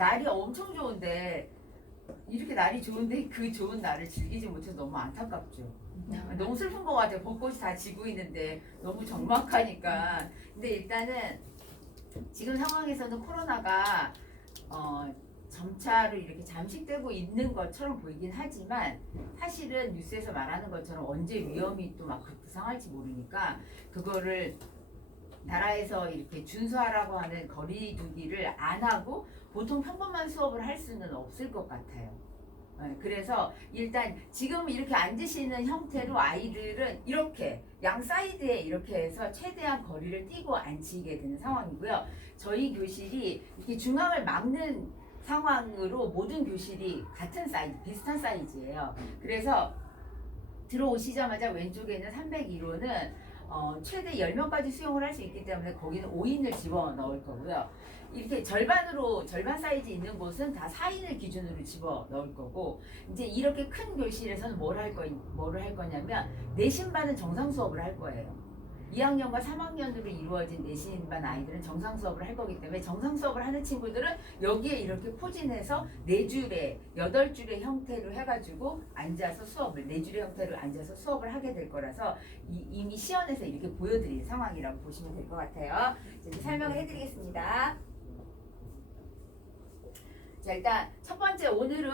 날이 엄청 좋은데 이렇게 날이 좋은데 그 좋은 날을 즐기지 못해서 너무 안타깝죠. 너무 슬픈 것 같아요. 벚꽃이 다 지고 있는데 너무 적막하니까. 근데 일단은 지금 상황에서는 코로나가 점차로 이렇게 잠식되고 있는 것처럼 보이긴 하지만 사실은 뉴스에서 말하는 것처럼 언제 위험이 또 막 급상할지 모르니까 그거를 나라에서 이렇게 준수하라고 하는 거리두기를 안 하고 보통 평범한 수업을 할 수는 없을 것 같아요. 그래서 일단 지금 이렇게 앉으시는 형태로 아이들은 이렇게 양 사이드에 이렇게 해서 최대한 거리를 띄고 앉히게 되는 상황이고요. 저희 교실이 이렇게 중앙을 막는 상황으로 모든 교실이 같은 사이즈, 비슷한 사이즈예요. 그래서 들어오시자마자 왼쪽에 있는 302호는 최대 10명까지 수용을 할 수 있기 때문에 거기는 5인을 집어 넣을 거고요. 이렇게 절반 사이즈 있는 곳은 다 4인을 기준으로 집어 넣을 거고, 이제 이렇게 큰 교실에서는 뭐를 할 거냐면 내신반은 정상 수업을 할 거예요. 2학년과 3학년으로 이루어진 내신반 아이들은 정상 수업을 할 거기 때문에 정상 수업을 하는 친구들은 여기에 이렇게 포진해서 4줄에 8줄의 형태로 해가지고 앉아서 수업을 4줄의 형태로 앉아서 수업을 하게 될 거라서 이미 시연에서 이렇게 보여드릴 상황이라고 보시면 될 것 같아요. 이제 설명을 해드리겠습니다. 자, 일단 첫 번째 오늘은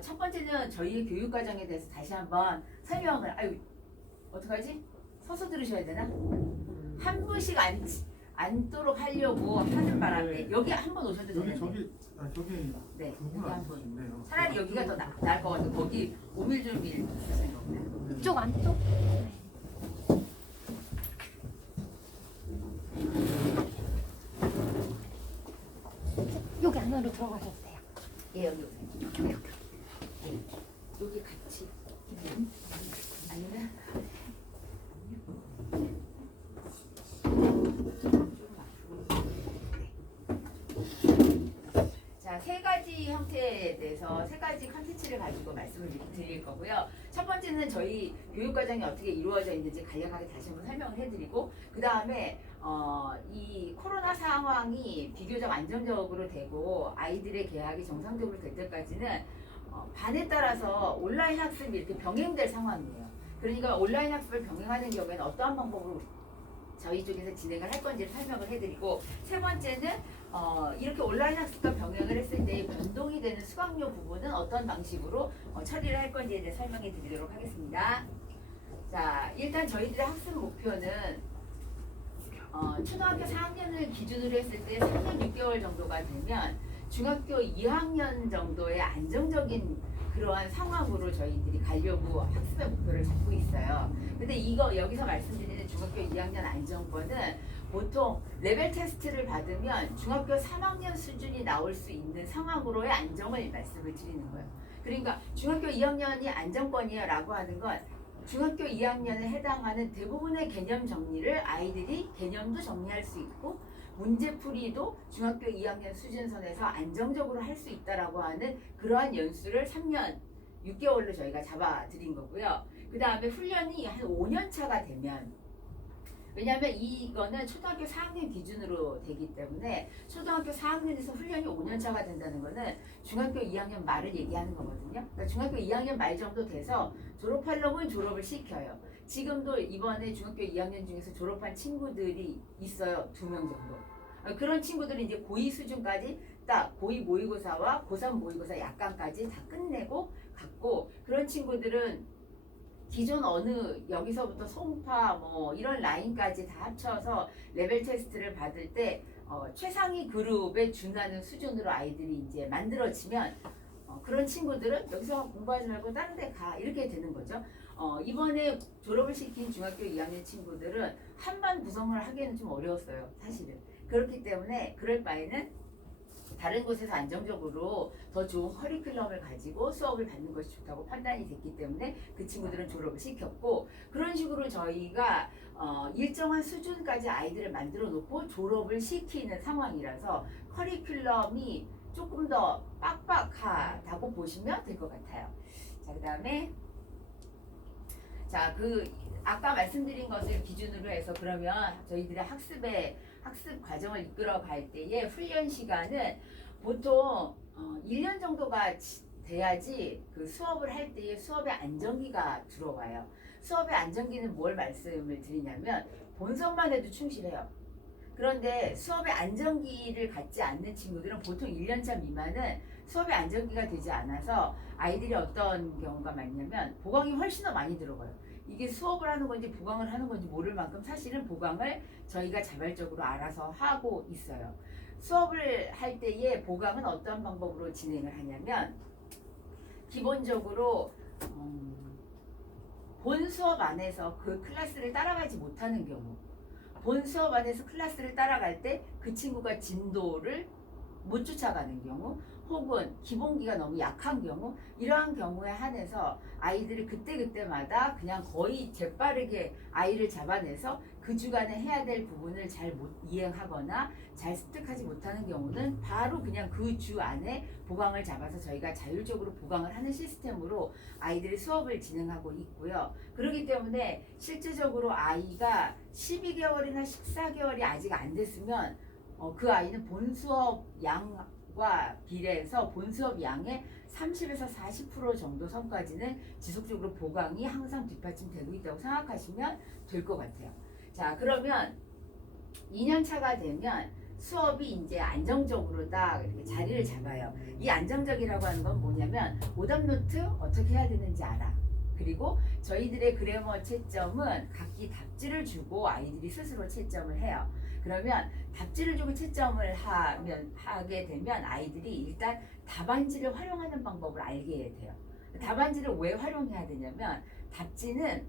첫 번째는 저희 교육과정에 대해서 다시 한번 설명을 어떡하지? 서서 들으셔야 되나? 한 분씩 앉도록 하려고 하는 바람에 여기 한 번 오셔도 되는데 저기 네, 두 분 여기 한 앉으시네요. 분. 차라리 여기가 더 나을 것 같아요. 거기 오밀조밀 있으신 거구나. 이쪽 안쪽? 여기 안으로 들어가셔도 돼요. 예, 여기 오세요. 여기 같이 아니면 자, 세 가지 형태에 대해서 세 가지 컨텐츠를 가지고 말씀을 드릴 거고요. 첫 번째는 저희 교육과정이 어떻게 이루어져 있는지 간략하게 다시 한번 설명을 해드리고, 그 다음에 이 코로나 상황이 비교적 안정적으로 되고 아이들의 개학이 정상적으로 될 때까지는 반에 따라서 온라인 학습이 이렇게 병행될 상황이에요. 그러니까 온라인 학습을 병행하는 경우에는 어떠한 방법으로 저희 쪽에서 진행을 할 건지를 설명을 해드리고, 세 번째는 이렇게 온라인 학습과 병행을 했을 때 변동이 되는 수강료 부분은 어떤 방식으로 처리를 할 건지에 대해 설명해 드리도록 하겠습니다. 자, 일단 저희들의 학습 목표는 초등학교 4학년을 기준으로 했을 때 3년 6개월 정도가 되면 중학교 2학년 정도의 안정적인 그러한 상황으로 저희들이 가려고 학습의 목표를 잡고 있어요. 근데 이거 여기서 말씀드리는 중학교 2학년 안정권은 보통 레벨 테스트를 받으면 중학교 3학년 수준이 나올 수 있는 상황으로의 안정을 말씀을 드리는 거예요. 그러니까 중학교 2학년이 안정권이에요 라고 하는 건 중학교 2학년에 해당하는 대부분의 개념 정리를 아이들이 개념도 정리할 수 있고 문제풀이도 중학교 2학년 수준선에서 안정적으로 할 수 있다라고 하는 그러한 연수를 3년 6개월로 저희가 잡아드린 거고요. 그 다음에 훈련이 한 5년 차가 되면, 왜냐하면 이거는 초등학교 4학년 기준으로 되기 때문에 초등학교 4학년에서 훈련이 5년 차가 된다는 거는 중학교 2학년 말을 얘기하는 거거든요. 그러니까 중학교 2학년 말 정도 돼서 졸업하려면 졸업을 시켜요. 지금도 이번에 중학교 2학년 중에서 졸업한 친구들이 있어요. 2명 정도. 그런 친구들은 이제 고2 수준까지 딱 고2 모의고사와 고3 모의고사 약간까지 다 끝내고 갔고, 그런 친구들은 기존 어느 여기서부터 송파 뭐 이런 라인까지 다 합쳐서 레벨 테스트를 받을 때 최상위 그룹에 준하는 수준으로 아이들이 이제 만들어지면 그런 친구들은 여기서 공부하지 말고 다른 데 가 이렇게 되는 거죠. 이번에 졸업을 시킨 중학교 2학년 친구들은 한반 구성을 하기에는 좀 어려웠어요. 사실은. 그렇기 때문에 그럴 바에는 다른 곳에서 안정적으로 더 좋은 커리큘럼을 가지고 수업을 받는 것이 좋다고 판단이 됐기 때문에 그 친구들은 졸업을 시켰고, 그런 식으로 저희가 일정한 수준까지 아이들을 만들어 놓고 졸업을 시키는 상황이라서 커리큘럼이 조금 더 빡빡하다고 보시면 될 것 같아요. 자, 그 다음에 아까 말씀드린 것을 기준으로 해서 그러면 저희들의 학습 과정을 이끌어 갈 때의 훈련 시간은 보통 1년 정도가 돼야지 그 수업을 할 때에 수업의 안정기가 들어와요. 수업의 안정기는 뭘 말씀을 드리냐면 본선만 해도 충실해요. 그런데 수업의 안정기를 갖지 않는 친구들은 보통 1년차 미만은 수업의 안정기가 되지 않아서 아이들이 어떤 경우가 많냐면 보강이 훨씬 더 많이 들어가요. 이게 수업을 하는 건지 보강을 하는 건지 모를 만큼 사실은 보강을 저희가 자발적으로 알아서 하고 있어요. 수업을 할 때에 보강은 어떤 방법으로 진행을 하냐면 기본적으로 본 수업 안에서 그 클래스를 따라가지 못하는 경우, 본 수업 안에서 클래스를 따라갈 때 그 친구가 진도를 못 쫓아가는 경우, 혹은 기본기가 너무 약한 경우, 이러한 경우에 한해서 아이들이 그때그때마다 그냥 거의 재빠르게 아이를 잡아내서 그 주간에 해야 될 부분을 잘 못 이행하거나 잘 습득하지 못하는 경우는 바로 그냥 그 주 안에 보강을 잡아서 저희가 자율적으로 보강을 하는 시스템으로 아이들이 수업을 진행하고 있고요. 그렇기 때문에 실질적으로 아이가 12개월이나 14개월이 아직 안 됐으면 그 아이는 본 수업 양과 비례해서 본 수업 양의 30에서 40% 정도 선까지는 지속적으로 보강이 항상 뒷받침되고 있다고 생각하시면 될 것 같아요. 자, 그러면 2년 차가 되면 수업이 이제 안정적으로 딱 이렇게 자리를 잡아요. 이 안정적이라고 하는 건 뭐냐면 오답노트 어떻게 해야 되는지 알아. 그리고 저희들의 그래머 채점은 각기 답지를 주고 아이들이 스스로 채점을 해요. 그러면 답지를 주고 채점을 하게 되면 아이들이 일단 답안지를 활용하는 방법을 알게 돼요. 답안지를 왜 활용해야 되냐면 답지는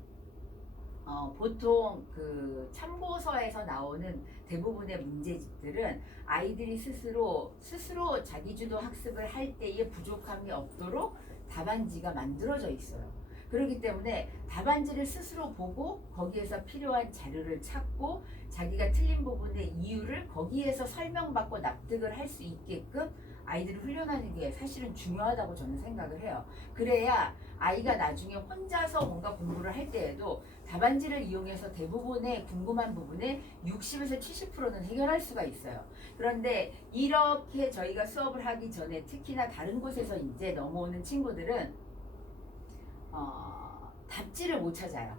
보통 그 참고서에서 나오는 대부분의 문제집들은 아이들이 스스로 자기주도 학습을 할 때에 부족함이 없도록 답안지가 만들어져 있어요. 그렇기 때문에 답안지를 스스로 보고 거기에서 필요한 자료를 찾고 자기가 틀린 부분의 이유를 거기에서 설명받고 납득을 할 수 있게끔 아이들을 훈련하는 게 사실은 중요하다고 저는 생각을 해요. 그래야 아이가 나중에 혼자서 뭔가 공부를 할 때에도 답안지를 이용해서 대부분의 궁금한 부분에 60에서 70%는 해결할 수가 있어요. 그런데 이렇게 저희가 수업을 하기 전에 특히나 다른 곳에서 이제 넘어오는 친구들은 답지를 못 찾아요.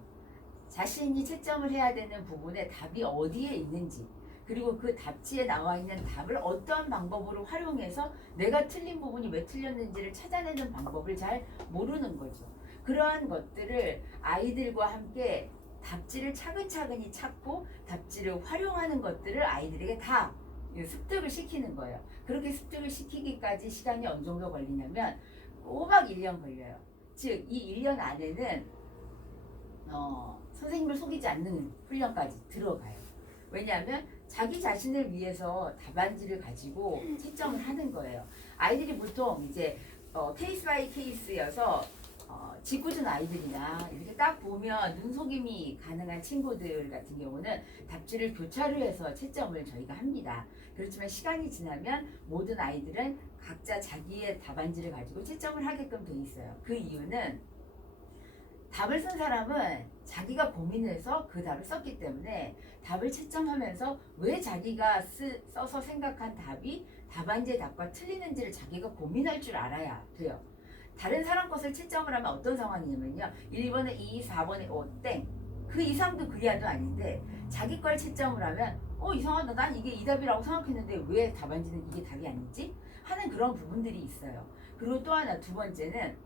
자신이 채점을 해야 되는 부분에 답이 어디에 있는지, 그리고 그 답지에 나와 있는 답을 어떠한 방법으로 활용해서 내가 틀린 부분이 왜 틀렸는지를 찾아내는 방법을 잘 모르는 거죠. 그러한 것들을 아이들과 함께 답지를 차근차근히 찾고 답지를 활용하는 것들을 아이들에게 다 습득을 시키는 거예요. 그렇게 습득을 시키기까지 시간이 어느 정도 걸리냐면 꼬박 1년 걸려요. 즉, 이 1년 안에는 선생님을 속이지 않는 훈련까지 들어가요. 왜냐하면 자기 자신을 위해서 답안지를 가지고 채점을 하는 거예요. 아이들이 보통 이제 케이스 바이 케이스여서 짓궂은 아이들이나 이렇게 딱 보면 눈속임이 가능한 친구들 같은 경우는 답지를 교차로 해서 채점을 저희가 합니다. 그렇지만 시간이 지나면 모든 아이들은 각자 자기의 답안지를 가지고 채점을 하게끔 돼 있어요. 그 이유는 답을 쓴 사람은 자기가 고민해서 그 답을 썼기 때문에 답을 채점하면서 왜 자기가 써서 생각한 답이 답안지의 답과 틀리는지를 자기가 고민할 줄 알아야 돼요. 다른 사람 것을 채점을 하면 어떤 상황이냐면요. 1번에 2, 4번에 5, 땡. 그 이상도 그리야도 아닌데 자기 걸 채점을 하면 이상하다. 난 이게 이 답이라고 생각했는데 왜 답안지는 이게 답이 아니지? 하는 그런 부분들이 있어요. 그리고 또 하나, 두 번째는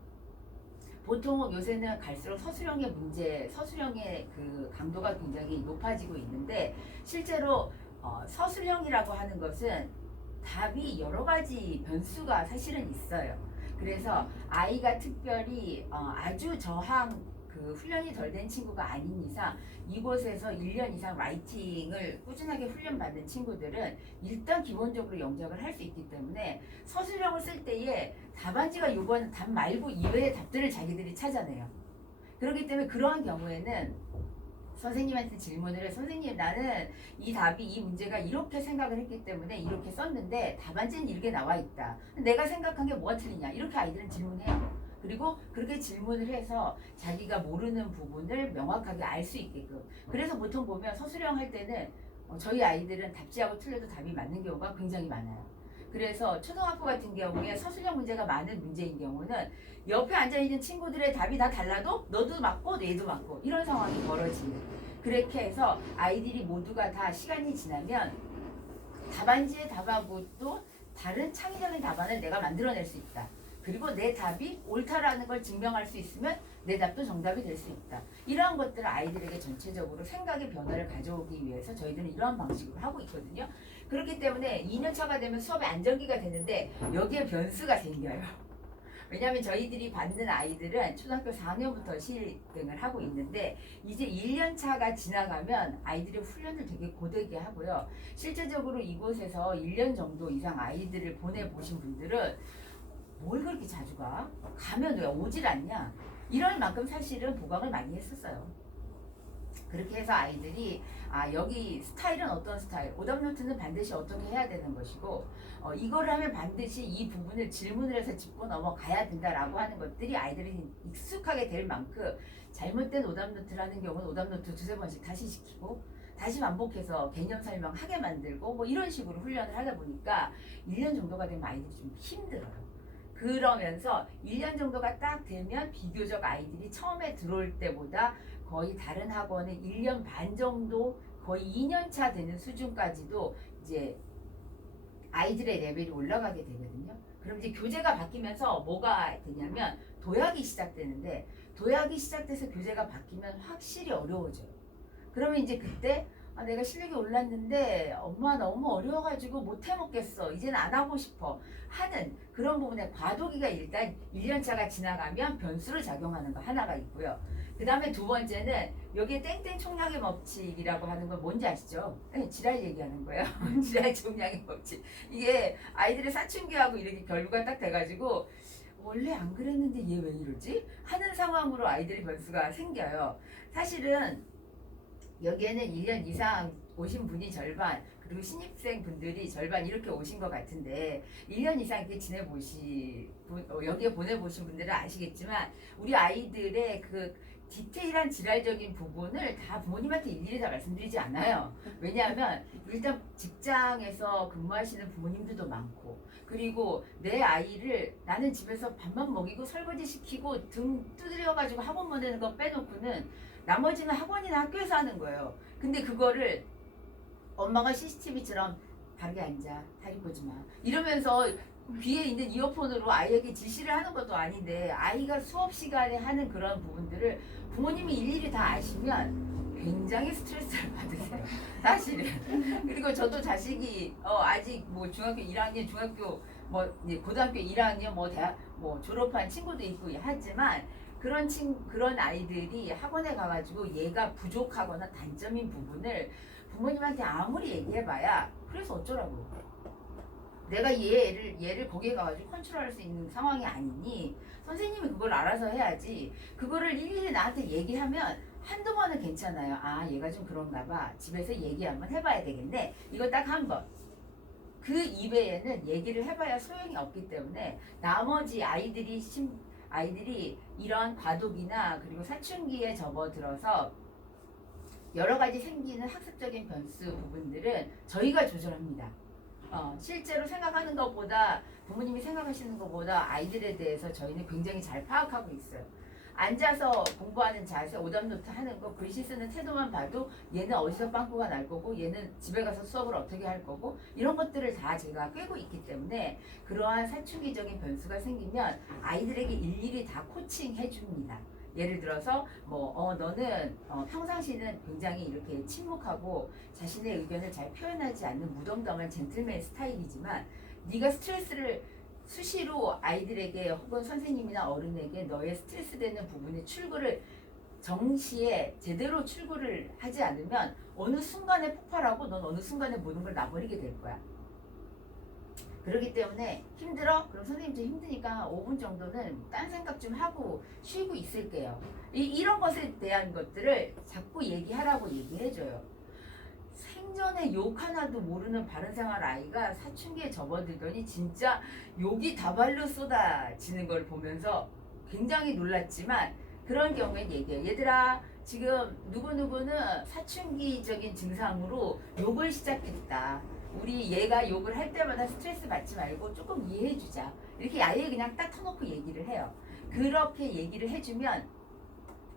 보통 요새는 갈수록 서술형의 서술형의 그 강도가 굉장히 높아지고 있는데 실제로 서술형이라고 하는 것은 답이 여러 가지 변수가 사실은 있어요. 그래서 아이가 특별히 아주 저항 그 훈련이 덜 된 친구가 아닌 이상 이곳에서 1년 이상 라이팅을 꾸준하게 훈련받는 친구들은 일단 기본적으로 영작을 할 수 있기 때문에 서술형을 쓸 때에 답안지가 요구하는 답 말고 이외의 답들을 자기들이 찾아내요. 그렇기 때문에 그러한 경우에는 선생님한테 질문을 해. 선생님, 나는 이 문제가 이렇게 생각을 했기 때문에 이렇게 썼는데 답안지는 이렇게 나와 있다. 내가 생각한 게 뭐가 틀리냐? 이렇게 아이들은 질문해요. 그리고 그렇게 질문을 해서 자기가 모르는 부분을 명확하게 알 수 있게끔. 그래서 보통 보면 서술형 할 때는 저희 아이들은 답지하고 틀려도 답이 맞는 경우가 굉장히 많아요. 그래서 초등학교 같은 경우에 서술형 문제가 많은 문제인 경우는 옆에 앉아있는 친구들의 답이 다 달라도 너도 맞고 얘도 맞고 이런 상황이 벌어지는, 그렇게 해서 아이들이 모두가 다 시간이 지나면 답안지의 답하고 또 다른 창의적인 답안을 내가 만들어낼 수 있다. 그리고 내 답이 옳다라는 걸 증명할 수 있으면 내 답도 정답이 될 수 있다. 이러한 것들을 아이들에게 전체적으로 생각의 변화를 가져오기 위해서 저희들은 이러한 방식으로 하고 있거든요. 그렇기 때문에 2년차가 되면 수업의 안정기가 되는데 여기에 변수가 생겨요. 왜냐하면 저희들이 받는 아이들은 초등학교 4학년부터 시등을 하고 있는데 이제 1년차가 지나가면 아이들의 훈련을 되게 고되게 하고요. 실제적으로 이곳에서 1년 정도 이상 아이들을 보내보신 분들은 뭘 그렇게 자주 가? 가면 왜 오질 않냐? 이럴 만큼 사실은 보강을 많이 했었어요. 그렇게 해서 아이들이 여기 스타일은 어떤 스타일, 오답노트는 반드시 어떻게 해야 되는 것이고 이거를 하면 반드시 이 부분을 질문을 해서 짚고 넘어가야 된다라고 하는 것들이 아이들이 익숙하게 될 만큼 잘못된 오답노트라는 경우는 오답노트 두세 번씩 다시 시키고 다시 반복해서 개념 설명하게 만들고 뭐 이런 식으로 훈련을 하다 보니까 1년 정도가 되면 아이들이 좀 힘들어요. 그러면서 1년 정도가 딱 되면 비교적 아이들이 처음에 들어올 때보다 거의 다른 학원은 1년 반 정도 거의 2년차 되는 수준까지도 이제 아이들의 레벨이 올라가게 되거든요. 그럼 이제 교재가 바뀌면서 뭐가 되냐면 도약이 시작되는데 도약이 시작돼서 교재가 바뀌면 확실히 어려워져요. 그러면 이제 그때 내가 실력이 올랐는데 엄마 너무 어려워가지고 못 해먹겠어. 이제는 안 하고 싶어. 하는 그런 부분에 과도기가 일단 1년차가 지나가면 변수를 작용하는 거 하나가 있고요. 그 다음에 두 번째는 여기에 땡땡 총량의 법칙이라고 하는 건 뭔지 아시죠? 지랄 얘기하는 거예요. 지랄 총량의 법칙. 이게 아이들의 사춘기하고 이렇게 결부가 딱 돼가지고 원래 안 그랬는데 얘 왜 이러지? 하는 상황으로 아이들의 변수가 생겨요. 사실은 여기에는 1년 이상 오신 분이 절반, 그리고 신입생 분들이 절반 이렇게 오신 것 같은데 1년 이상 이렇게 여기에 보내보신 분들은 아시겠지만 우리 아이들의 그 디테일한 지랄적인 부분을 다 부모님한테 일일이 다 말씀드리지 않아요. 왜냐하면 일단 직장에서 근무하시는 부모님들도 많고 그리고 내 아이를 나는 집에서 밥만 먹이고 설거지 시키고 등 두드려가지고 학원 보내는 거 빼놓고는 나머지는 학원이나 학교에서 하는 거예요. 근데 그거를 엄마가 CCTV처럼 바르게 앉아, 다리 보지 마 이러면서 귀에 있는 이어폰으로 아이에게 지시를 하는 것도 아닌데 아이가 수업 시간에 하는 그런 부분들을 부모님이 일일이 다 아시면 굉장히 스트레스를 받으세요. 사실은. 그리고 저도 자식이 아직 뭐 중학교 1학년, 중학교 뭐 고등학교 1학년, 뭐 대학 뭐 졸업한 친구도 있고 하지만 그런 아이들이 학원에 가가지고 얘가 부족하거나 단점인 부분을 부모님한테 아무리 얘기해봐야 그래서 어쩌라고. 내가 얘를 거기에 가가지고 컨트롤할 수 있는 상황이 아니니 선생님이 그걸 알아서 해야지. 그거를 일일이 나한테 얘기하면 한두 번은 괜찮아요. 얘가 좀 그런가 봐. 집에서 얘기 한번 해봐야 되겠네. 이거 딱 한 번. 그 이외에는 얘기를 해봐야 소용이 없기 때문에 나머지 아이들이 이러한 과도기나 그리고 사춘기에 접어들어서 여러 가지 생기는 학습적인 변수 부분들은 저희가 조절합니다. 실제로 생각하는 것보다 부모님이 생각하시는 것보다 아이들에 대해서 저희는 굉장히 잘 파악하고 있어요. 앉아서 공부하는 자세, 오답노트 하는 거, 글씨 쓰는 태도만 봐도 얘는 어디서 빵꾸가 날 거고 얘는 집에 가서 수업을 어떻게 할 거고 이런 것들을 다 제가 꿰고 있기 때문에 그러한 사춘기적인 변수가 생기면 아이들에게 일일이 다 코칭해 줍니다. 예를 들어서 너는 평상시는 굉장히 이렇게 침묵하고 자신의 의견을 잘 표현하지 않는 무덤덤한 젠틀맨 스타일이지만 네가 스트레스를 수시로 아이들에게 혹은 선생님이나 어른에게 너의 스트레스 되는 부분의 출구를 정시에 제대로 출구를 하지 않으면 어느 순간에 폭발하고 넌 어느 순간에 모든 걸 놔버리게 될 거야. 그렇기 때문에 힘들어? 그럼 선생님 좀 힘드니까 5분 정도는 딴 생각 좀 하고 쉬고 있을게요. 이런 것에 대한 것들을 자꾸 얘기하라고 얘기해줘요. 생전에 욕 하나도 모르는 바른생활 아이가 사춘기에 접어들더니 진짜 욕이 다발로 쏟아지는 걸 보면서 굉장히 놀랐지만 그런 경우엔 얘기해요. 얘들아 지금 누구누구는 사춘기적인 증상으로 욕을 시작했다. 우리 얘가 욕을 할 때마다 스트레스 받지 말고 조금 이해해주자. 이렇게 아예 그냥 딱 터놓고 얘기를 해요. 그렇게 얘기를 해주면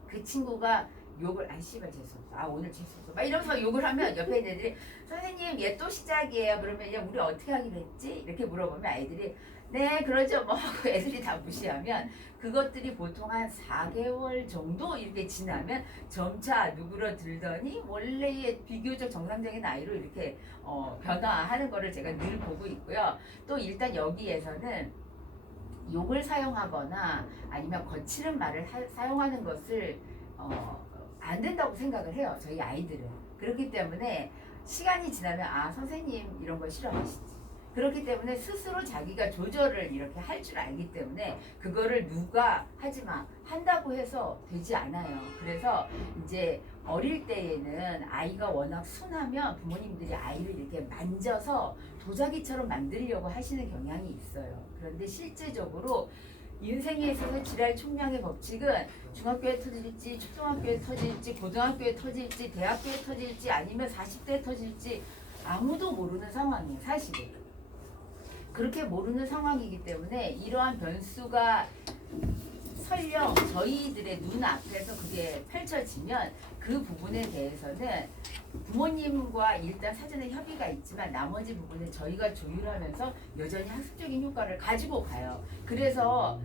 그 친구가 욕을 씨발 재수없어. 오늘 재수없어. 막 이러면서 욕을 하면 옆에 있는 애들이 선생님 얘 또 시작이에요. 그러면 야 우리 어떻게 하기로 했지? 이렇게 물어보면 아이들이 네 그러죠 뭐 하고 애들이 다 무시하면 그것들이 보통 한 4개월 정도 이렇게 지나면 점차 누그러들더니 원래의 비교적 정상적인 아이로 이렇게 변화하는 거를 제가 늘 보고 있고요. 또 일단 여기에서는 욕을 사용하거나 아니면 거칠은 말을 사용하는 것을 안 된다고 생각을 해요. 저희 아이들은. 그렇기 때문에 시간이 지나면 선생님 이런 거 싫어하시지. 그렇기 때문에 스스로 자기가 조절을 이렇게 할 줄 알기 때문에 그거를 누가 하지마 한다고 해서 되지 않아요. 그래서 이제 어릴 때에는 아이가 워낙 순하면 부모님들이 아이를 이렇게 만져서 도자기처럼 만들려고 하시는 경향이 있어요. 그런데 실제적으로 인생에 있어서 지랄 총량의 법칙은 중학교에 터질지 초등학교에 터질지 고등학교에 터질지 대학교에 터질지 아니면 40대에 터질지 아무도 모르는 상황이에요. 사실은. 그렇게 모르는 상황이기 때문에 이러한 변수가 설령 저희들의 눈앞에서 그게 펼쳐지면 그 부분에 대해서는 부모님과 일단 사전에 협의가 있지만 나머지 부분은 저희가 조율하면서 여전히 학습적인 효과를 가지고 가요. 그래서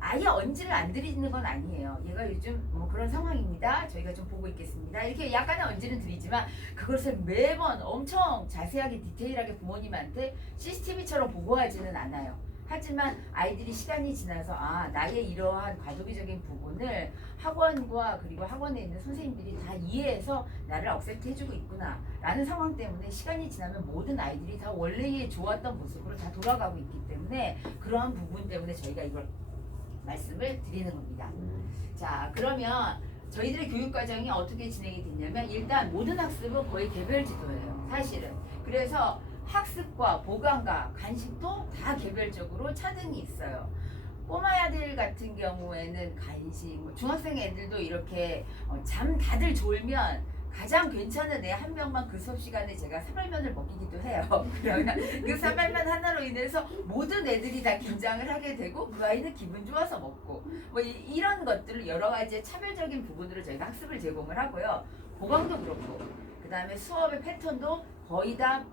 아예 언지를 안 드리는 건 아니에요. 얘가 요즘 뭐 그런 상황입니다. 저희가 좀 보고 있겠습니다. 이렇게 약간의 언지는 드리지만 그것을 매번 엄청 자세하게 디테일하게 부모님한테 CCTV처럼 보고하지는 않아요. 하지만 아이들이 시간이 지나서 나의 이러한 과도기적인 부분을 학원과 그리고 학원에 있는 선생님들이 다 이해해서 나를 억셉트 해주고 있구나 라는 상황 때문에 시간이 지나면 모든 아이들이 다 원래의 좋았던 모습으로 다 돌아가고 있기 때문에 그러한 부분 때문에 저희가 이걸 말씀을 드리는 겁니다. 자, 그러면 저희들의 교육과정이 어떻게 진행이 됐냐면 일단 모든 학습은 거의 개별 지도예요. 사실은. 그래서 학습과 보강과 간식도 다 개별적으로 차등이 있어요. 꼬마야들 같은 경우에는 간식, 중학생 애들도 이렇게 잠 다들 졸면 가장 괜찮은 애 한 명만 그 수업 시간에 제가 사발면을 먹이기도 해요. 그러면 그 사발면 하나로 인해서 모든 애들이 다 긴장을 하게 되고 그 아이는 기분 좋아서 먹고 뭐 이런 것들을 여러 가지의 차별적인 부분으로 저희가 학습을 제공을 하고요. 보강도 그렇고 그 다음에 수업의 패턴도 거의 다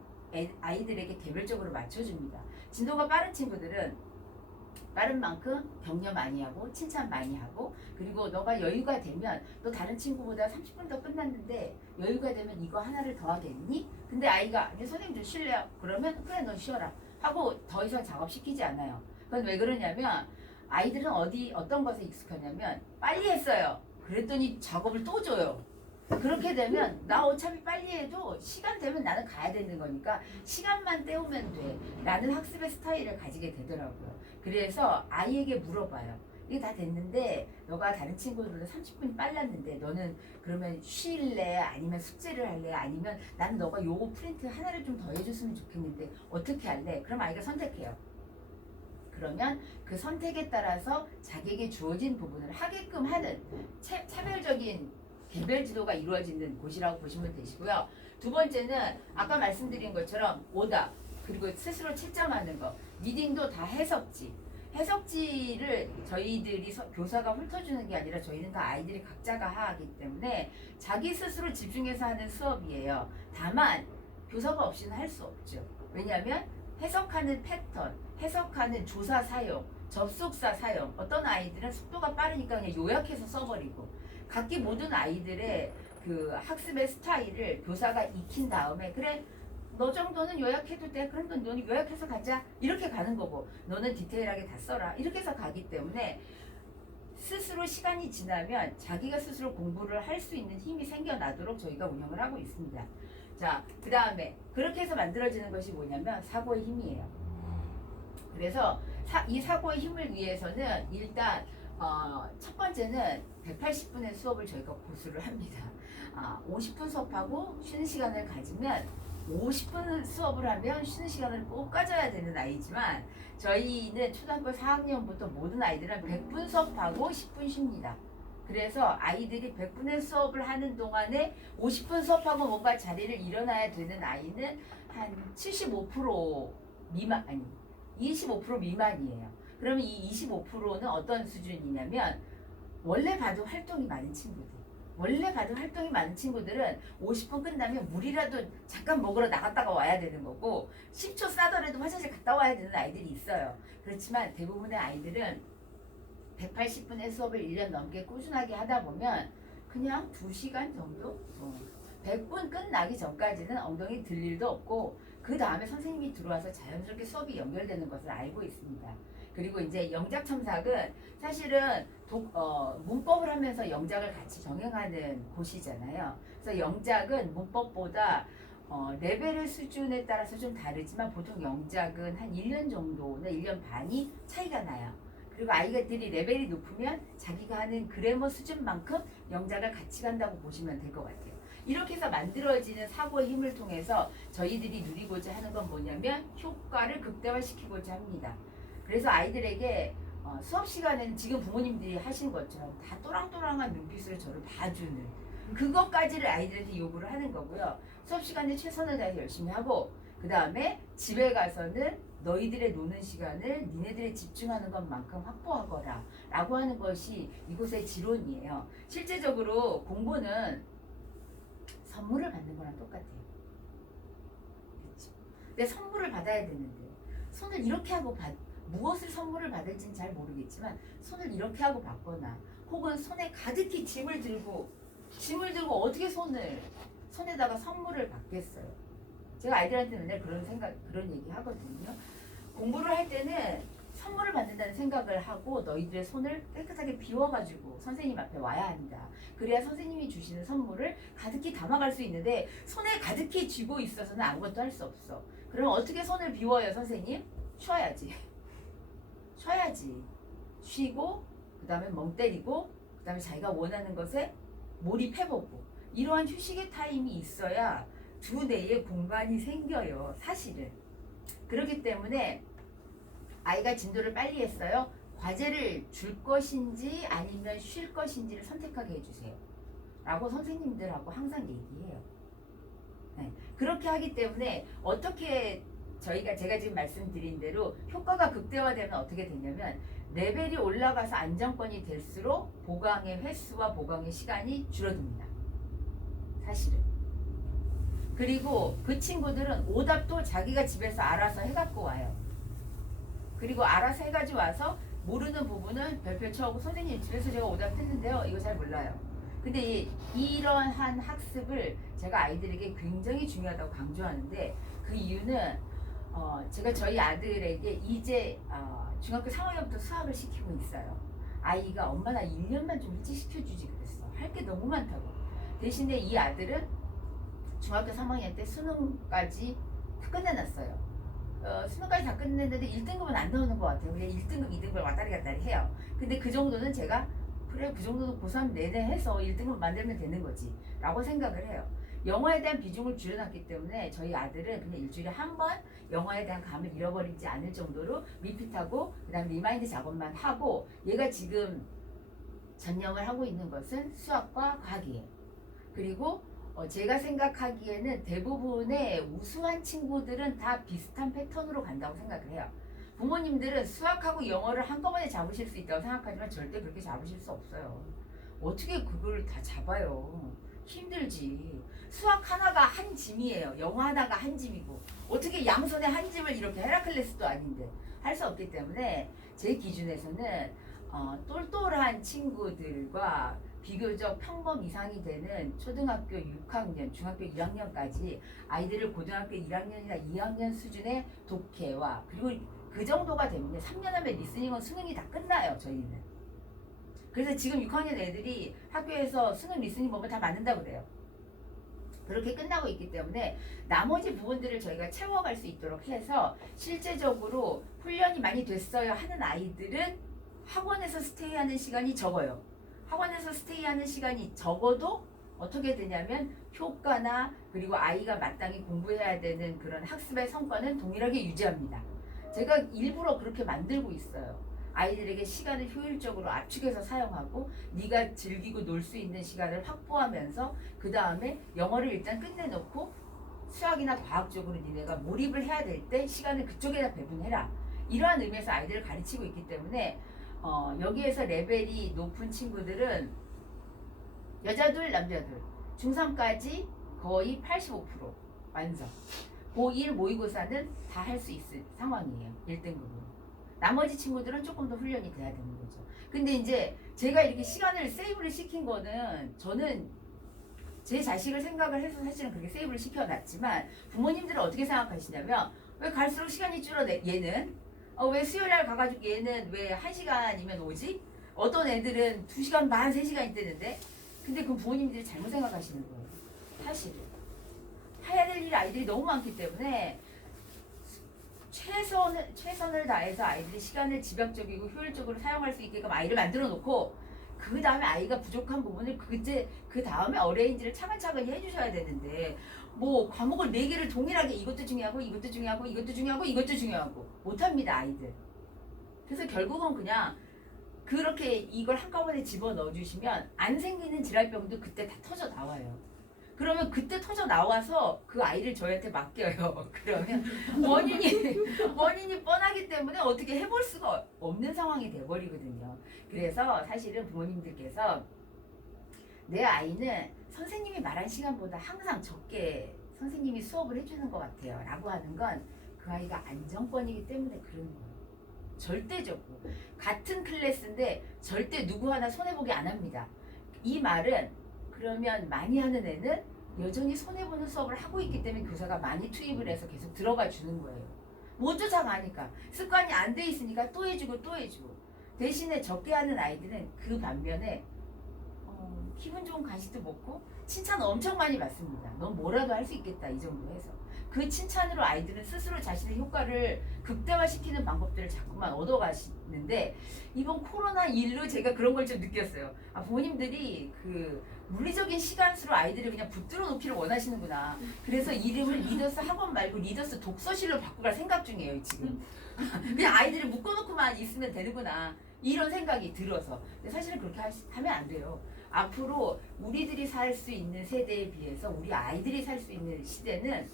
아이들에게 개별적으로 맞춰줍니다. 진도가 빠른 친구들은 빠른 만큼 격려 많이 하고 칭찬 많이 하고 그리고 너가 여유가 되면 너 다른 친구보다 30분 더 끝났는데 여유가 되면 이거 하나를 더 하겠니? 근데 아이가 선생님 좀 쉴래요? 그러면 그래 너 쉬어라 하고 더 이상 작업시키지 않아요. 그건 왜 그러냐면 아이들은 어떤 것에 익숙하냐면 빨리 했어요. 그랬더니 작업을 또 줘요. 그렇게 되면 나 어차피 빨리 해도 시간 되면 나는 가야 되는 거니까 시간만 때우면 돼 라는 학습의 스타일을 가지게 되더라고요. 그래서 아이에게 물어봐요. 이게 다 됐는데 너가 다른 친구들보다 30분이 빨랐는데 너는 그러면 쉴래? 아니면 숙제를 할래? 아니면 나는 너가 요거 프린트 하나를 좀 더 해줬으면 좋겠는데 어떻게 할래? 그럼 아이가 선택해요. 그러면 그 선택에 따라서 자기에게 주어진 부분을 하게끔 하는 차별적인 개별 지도가 이루어지는 곳이라고 보시면 되시고요. 두 번째는 아까 말씀드린 것처럼 오답 그리고 스스로 채점하는 거 리딩도 다 해석지를 저희들이 교사가 훑어주는 게 아니라 저희는 다 아이들이 각자가 하기 때문에 자기 스스로 집중해서 하는 수업이에요. 다만 교사가 없이는 할 수 없죠. 왜냐하면 해석하는 패턴, 해석하는 조사 사용, 접속사 사용 어떤 아이들은 속도가 빠르니까 그냥 요약해서 써버리고 각기 모든 아이들의 그 학습의 스타일을 교사가 익힌 다음에 그래 너 정도는 요약해도 돼 그럼 너는 요약해서 가자 이렇게 가는 거고 너는 디테일하게 다 써라 이렇게 해서 가기 때문에 스스로 시간이 지나면 자기가 스스로 공부를 할 수 있는 힘이 생겨나도록 저희가 운영을 하고 있습니다. 자, 그 다음에 그렇게 해서 만들어지는 것이 뭐냐면 사고의 힘이에요. 그래서 이 사고의 힘을 위해서는 일단 첫 번째는 180분의 수업을 저희가 고수를 합니다. 50분 수업하고 쉬는 시간을 가지면 50분 수업을 하면 쉬는 시간을 꼭 가져야 되는 아이지만 저희는 초등학교 4학년부터 모든 아이들은 100분 수업하고 10분 쉽니다. 그래서 아이들이 100분의 수업을 하는 동안에 50분 수업하고 뭔가 자리를 일어나야 되는 아이는 한 75% 미만, 아니 25% 미만이에요. 그러면 이 25%는 어떤 수준이냐면 원래 봐도 활동이 많은 친구들. 원래 봐도 활동이 많은 친구들은 50분 끝나면 물이라도 잠깐 먹으러 나갔다가 와야 되는 거고 10초 싸더라도 화장실 갔다 와야 되는 아이들이 있어요. 그렇지만 대부분의 아이들은 180분의 수업을 1년 넘게 꾸준하게 하다 보면 그냥 2시간 정도? 100분 끝나기 전까지는 엉덩이 들 일도 없고 그 다음에 선생님이 들어와서 자연스럽게 수업이 연결되는 것을 알고 있습니다. 그리고 이제 영작첨삭은 사실은 문법을 하면서 영작을 같이 병행하는 곳이잖아요. 그래서 영작은 문법보다 레벨의 수준에 따라서 좀 다르지만 보통 영작은 한 1년 정도나 1년 반이 차이가 나요. 그리고 아이들이 레벨이 높으면 자기가 하는 그래머 수준만큼 영작을 같이 간다고 보시면 될 것 같아요. 이렇게 해서 만들어지는 사고의 힘을 통해서 저희들이 누리고자 하는 건 뭐냐면 효과를 극대화시키고자 합니다. 그래서 아이들에게 수업 시간에는 지금 부모님들이 하신 것처럼 다 또랑또랑한 눈빛으로 저를 봐주는 그것까지를 아이들한테 요구를 하는 거고요. 수업 시간에 최선을 다해서 열심히 하고 그 다음에 집에 가서는 너희들의 노는 시간을 니네들이 집중하는 것만큼 확보하거라 라고 하는 것이 이곳의 지론이에요. 실제적으로 공부는 선물을 받는 거랑 똑같아요. 그렇죠? 근데 선물을 받아야 되는데 손을 이렇게 하고 무엇을 선물을 받을지는 잘 모르겠지만 손을 이렇게 하고 받거나 혹은 손에 가득히 짐을 들고 어떻게 손에다가 선물을 받겠어요. 제가 아이들한테 맨날 그런 얘기 하거든요. 공부를 할 때는 선물을 받는다는 생각을 하고 너희들의 손을 깨끗하게 비워가지고 선생님 앞에 와야 한다. 그래야 선생님이 주시는 선물을 가득히 담아갈 수 있는데 손에 가득히 쥐고 있어서는 아무것도 할 수 없어. 그럼 어떻게 손을 비워요, 선생님? 쉬어야지. 쉬고 그 다음에 멍 때리고 그 다음에 자기가 원하는 것에 몰입해보고 이러한 휴식의 타임이 있어야 두뇌에 공간이 생겨요. 사실은. 그렇기 때문에 아이가 진도를 빨리 했어요. 과제를 줄 것인지 아니면 쉴 것인지를 선택하게 해주세요. 라고 선생님들하고 항상 얘기해요. 네. 그렇게 하기 때문에 어떻게 제가 지금 말씀드린 대로 효과가 극대화되면 어떻게 되냐면 레벨이 올라가서 안정권이 될수록 보강의 횟수와 보강의 시간이 줄어듭니다. 사실은. 그리고 그 친구들은 오답도 자기가 집에서 알아서 해갖고 와요. 그리고 알아서 해가지고 와서 모르는 부분은 별표 쳐오고 선생님 집에서 제가 오답 했는데요. 이거 잘 몰라요. 근데 이러한 학습을 제가 아이들에게 굉장히 중요하다고 강조하는데 그 이유는 제가 저희 아들에게 이제 중학교 3학년부터 수학을 시키고 있어요. 아이가 엄마 나 1년만 좀 일찍 시켜주지 그랬어. 할 게 너무 많다고. 대신에 이 아들은 중학교 3학년 때 수능까지 다 끝내놨어요. 수능까지 다 끝냈는데 1등급은 안 나오는 것 같아요. 그냥 1등급, 2등급을 왔다리 갔다리 해요. 근데 그 정도는 제가 그래 그 정도는 고3 내내 해서 1등급 만들면 되는 거지 라고 생각을 해요. 영어에 대한 비중을 줄여놨기 때문에 저희 아들은 그냥 일주일에 한 번 영어에 대한 감을 잃어버리지 않을 정도로 리핏하고 그 다음에 리마인드 작업만 하고 얘가 지금 전형을 하고 있는 것은 수학과 과학이에요. 그리고 제가 생각하기에는 대부분의 우수한 친구들은 다 비슷한 패턴으로 간다고 생각을 해요. 부모님들은 수학하고 영어를 한꺼번에 잡으실 수 있다고 생각하지만 절대 그렇게 잡으실 수 없어요. 어떻게 그걸 다 잡아요? 힘들지. 수학 하나가 한 짐이에요. 영어 하나가 한 짐이고 어떻게 양손에 한 짐을 이렇게 헤라클레스도 아닌데 할 수 없기 때문에 제 기준에서는 똘똘한 친구들과 비교적 평범 이상이 되는 초등학교 6학년, 중학교 1학년까지 아이들을 고등학교 1학년이나 2학년 수준의 독해와 그리고 그 정도가 되면 3년 하면 리스닝은 수능이 다 끝나요. 저희는. 그래서 지금 6학년 애들이 학교에서 수능 리스닝 보면 다 맞는다고 그래요. 그렇게 끝나고 있기 때문에 나머지 부분들을 저희가 채워갈 수 있도록 해서 실제적으로 훈련이 많이 됐어야 하는 아이들은 학원에서 스테이하는 시간이 적어요. 학원에서 스테이하는 시간이 적어도 어떻게 되냐면 효과나 그리고 아이가 마땅히 공부해야 되는 그런 학습의 성과는 동일하게 유지합니다. 제가 일부러 그렇게 만들고 있어요. 아이들에게 시간을 효율적으로 압축해서 사용하고 네가 즐기고 놀 수 있는 시간을 확보하면서 그 다음에 영어를 일단 끝내놓고 수학이나 과학 쪽으로 니네가 몰입을 해야 될 때 시간을 그쪽에다 배분해라. 이러한 의미에서 아이들을 가르치고 있기 때문에 여기에서 레벨이 높은 친구들은 여자들 남자들 중3까지 거의 85% 완성. 고1 모의고사는 다 할 수 있을 상황이에요. 1등급으로. 나머지 친구들은 조금 더 훈련이 돼야 되는 거죠. 근데 이제 제가 이렇게 시간을 세이브를 시킨 거는 저는 제 자식을 생각을 해서 사실은 그렇게 세이브를 시켜놨지만 부모님들은 어떻게 생각하시냐면 왜 갈수록 시간이 줄어내 얘는 왜 수요일날 가가지고 얘는 왜 1시간이면 오지? 어떤 애들은 2시간 반 3시간이 되는데 근데 그 부모님들이 잘못 생각하시는 거예요. 사실은 해야 될 일 아이들이 너무 많기 때문에 최선을 다해서 아이들이 시간을 집약적이고 효율적으로 사용할 수 있게끔 아이를 만들어 놓고 그 다음에 아이가 부족한 부분을 그 다음에 어레인지를 차근차근히 해주셔야 되는데 뭐 과목을 4개를 동일하게 이것도 중요하고 이것도 중요하고 이것도 중요하고 이것도 중요하고 못합니다 아이들. 그래서 결국은 그냥 그렇게 이걸 한꺼번에 집어넣어 주시면 안 생기는 질환병도 그때 다 터져 나와요. 그러면 그때 터져 나와서 그 아이를 저희한테 맡겨요. 그러면 원인이 뻔하기 때문에 어떻게 해볼 수가 없는 상황이 돼버리거든요. 그래서 사실은 부모님들께서 내 아이는 선생님이 말한 시간보다 항상 적게 선생님이 수업을 해주는 것 같아요. 라고 하는 건 그 아이가 안정권이기 때문에 그러는 거예요. 절대적으로. 같은 클래스인데 절대 누구 하나 손해보기 안 합니다. 이 말은 그러면 많이 하는 애는 여전히 손해보는 수업을 하고 있기 때문에 교사가 많이 투입을 해서 계속 들어가 주는 거예요. 못 쫓아가니까. 습관이 안 돼 있으니까 또 해주고 또 해주고. 대신에 적게 하는 아이들은 그 반면에 기분 좋은 간식도 먹고 칭찬 엄청 많이 받습니다. 넌 뭐라도 할 수 있겠다 이 정도 해서. 그 칭찬으로 아이들은 스스로 자신의 효과를 극대화시키는 방법들을 자꾸만 얻어가시는데 이번 코로나19로 제가 그런 걸 좀 느꼈어요. 부모님들이 그 물리적인 시간수로 아이들을 그냥 붙들어 놓기를 원하시는구나. 그래서 이름을 리더스 학원 말고 리더스 독서실로 바꿔갈 생각 중이에요 지금. 그냥 아이들을 묶어놓고만 있으면 되는구나 이런 생각이 들어서. 근데 사실은 그렇게 하면 안 돼요. 앞으로 우리들이 살 수 있는 세대에 비해서 우리 아이들이 살 수 있는 시대는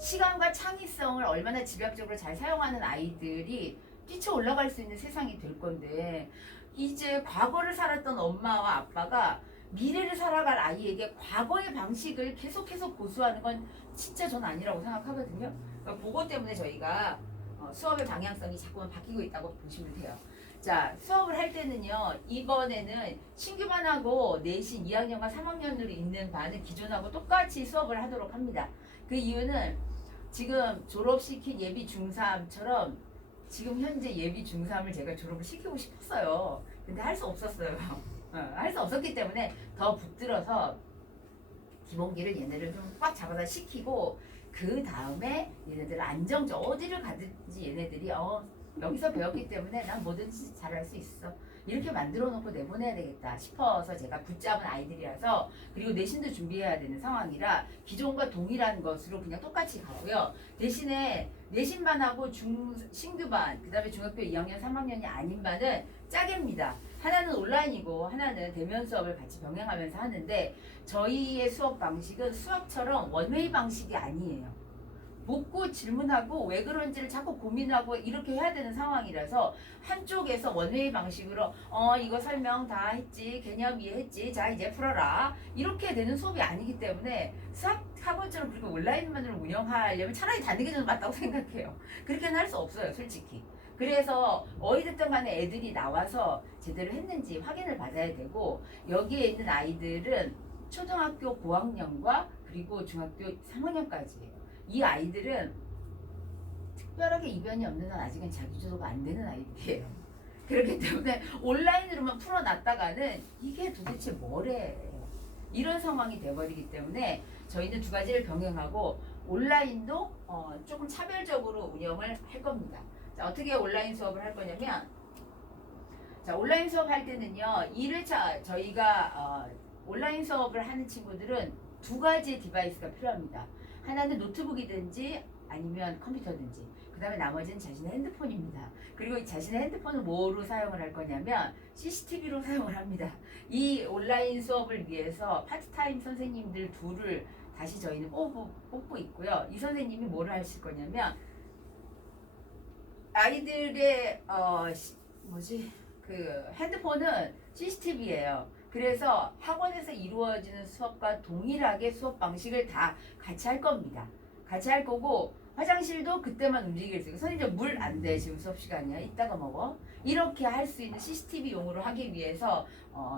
시간과 창의성을 얼마나 집약적으로 잘 사용하는 아이들이 뛰쳐 올라갈 수 있는 세상이 될 건데 이제 과거를 살았던 엄마와 아빠가 미래를 살아갈 아이에게 과거의 방식을 계속해서 고수하는 건 진짜 전 아니라고 생각하거든요. 그러니까 그것 때문에 저희가 수업의 방향성이 자꾸만 바뀌고 있다고 보시면 돼요. 자, 수업을 할 때는요, 이번에는 신규반하고 내신 2학년과 3학년으로 있는 반은 기존하고 똑같이 수업을 하도록 합니다. 그 이유는 지금 졸업시킨 예비 중3처럼 지금 현재 예비 중3을 제가 졸업을 시키고 싶었어요. 근데 할 수 없었어요. 할 수 없었기 때문에 더 붙들어서 기본기를 얘네를 좀 꽉 잡아다 시키고 그 다음에 얘네들 안정적 어디를 가든지 얘네들이 여기서 배웠기 때문에 난 뭐든지 잘할 수 있어. 이렇게 만들어 놓고 내보내야 되겠다 싶어서 제가 붙잡은 아이들이라서 그리고 내신도 준비해야 되는 상황이라 기존과 동일한 것으로 그냥 똑같이 가고요. 대신에 내신반하고 신규반 그 다음에 중학교 2학년 3학년이 아닌 반은 짜깁니다. 하나는 온라인이고 하나는 대면 수업을 같이 병행하면서 하는데 저희의 수업 방식은 수학처럼 원웨이 방식이 아니에요. 묻고 질문하고 왜 그런지를 자꾸 고민하고 이렇게 해야 되는 상황이라서 한쪽에서 원웨이 방식으로 이거 설명 다 했지 개념 이해했지 자 이제 풀어라 이렇게 되는 수업이 아니기 때문에 수학 학원처럼 그렇게 온라인만으로 운영하려면 차라리 다른 게 좀 맞다고 생각해요. 그렇게는 할 수 없어요 솔직히. 그래서 어찌됐든 간에 애들이 나와서 제대로 했는지 확인을 받아야 되고 여기에 있는 아이들은 초등학교 고학년과 그리고 중학교 3학년까지예요. 이 아이들은 특별하게 이변이 없는 한 아직은 자기주도가 안 되는 아이들이에요. 그렇기 때문에 온라인으로만 풀어놨다가는 이게 도대체 뭐래 이런 상황이 돼버리기 때문에 저희는 두 가지를 병행하고 온라인도 조금 차별적으로 운영을 할 겁니다. 자, 어떻게 온라인 수업을 할 거냐면 자, 온라인 수업 할 때는요 1회차 저희가 온라인 수업을 하는 친구들은 두 가지의 디바이스가 필요합니다. 하나는 노트북이든지 아니면 컴퓨터든지 그 다음에 나머지는 자신의 핸드폰입니다. 그리고 자신의 핸드폰을 뭐로 사용을 할 거냐면 CCTV로 사용을 합니다. 이 온라인 수업을 위해서 파트타임 선생님들 둘을 다시 저희는 뽑고 있고요. 이 선생님이 뭐를 하실 거냐면 아이들의 그 핸드폰은 CCTV예요. 그래서 학원에서 이루어지는 수업과 동일하게 수업 방식을 다 같이 할 겁니다. 같이 할 거고 화장실도 그때만 움직일 수 있고 선생님 물 안 돼 지금 수업 시간이야 이따가 먹어 이렇게 할 수 있는 CCTV용으로 하기 위해서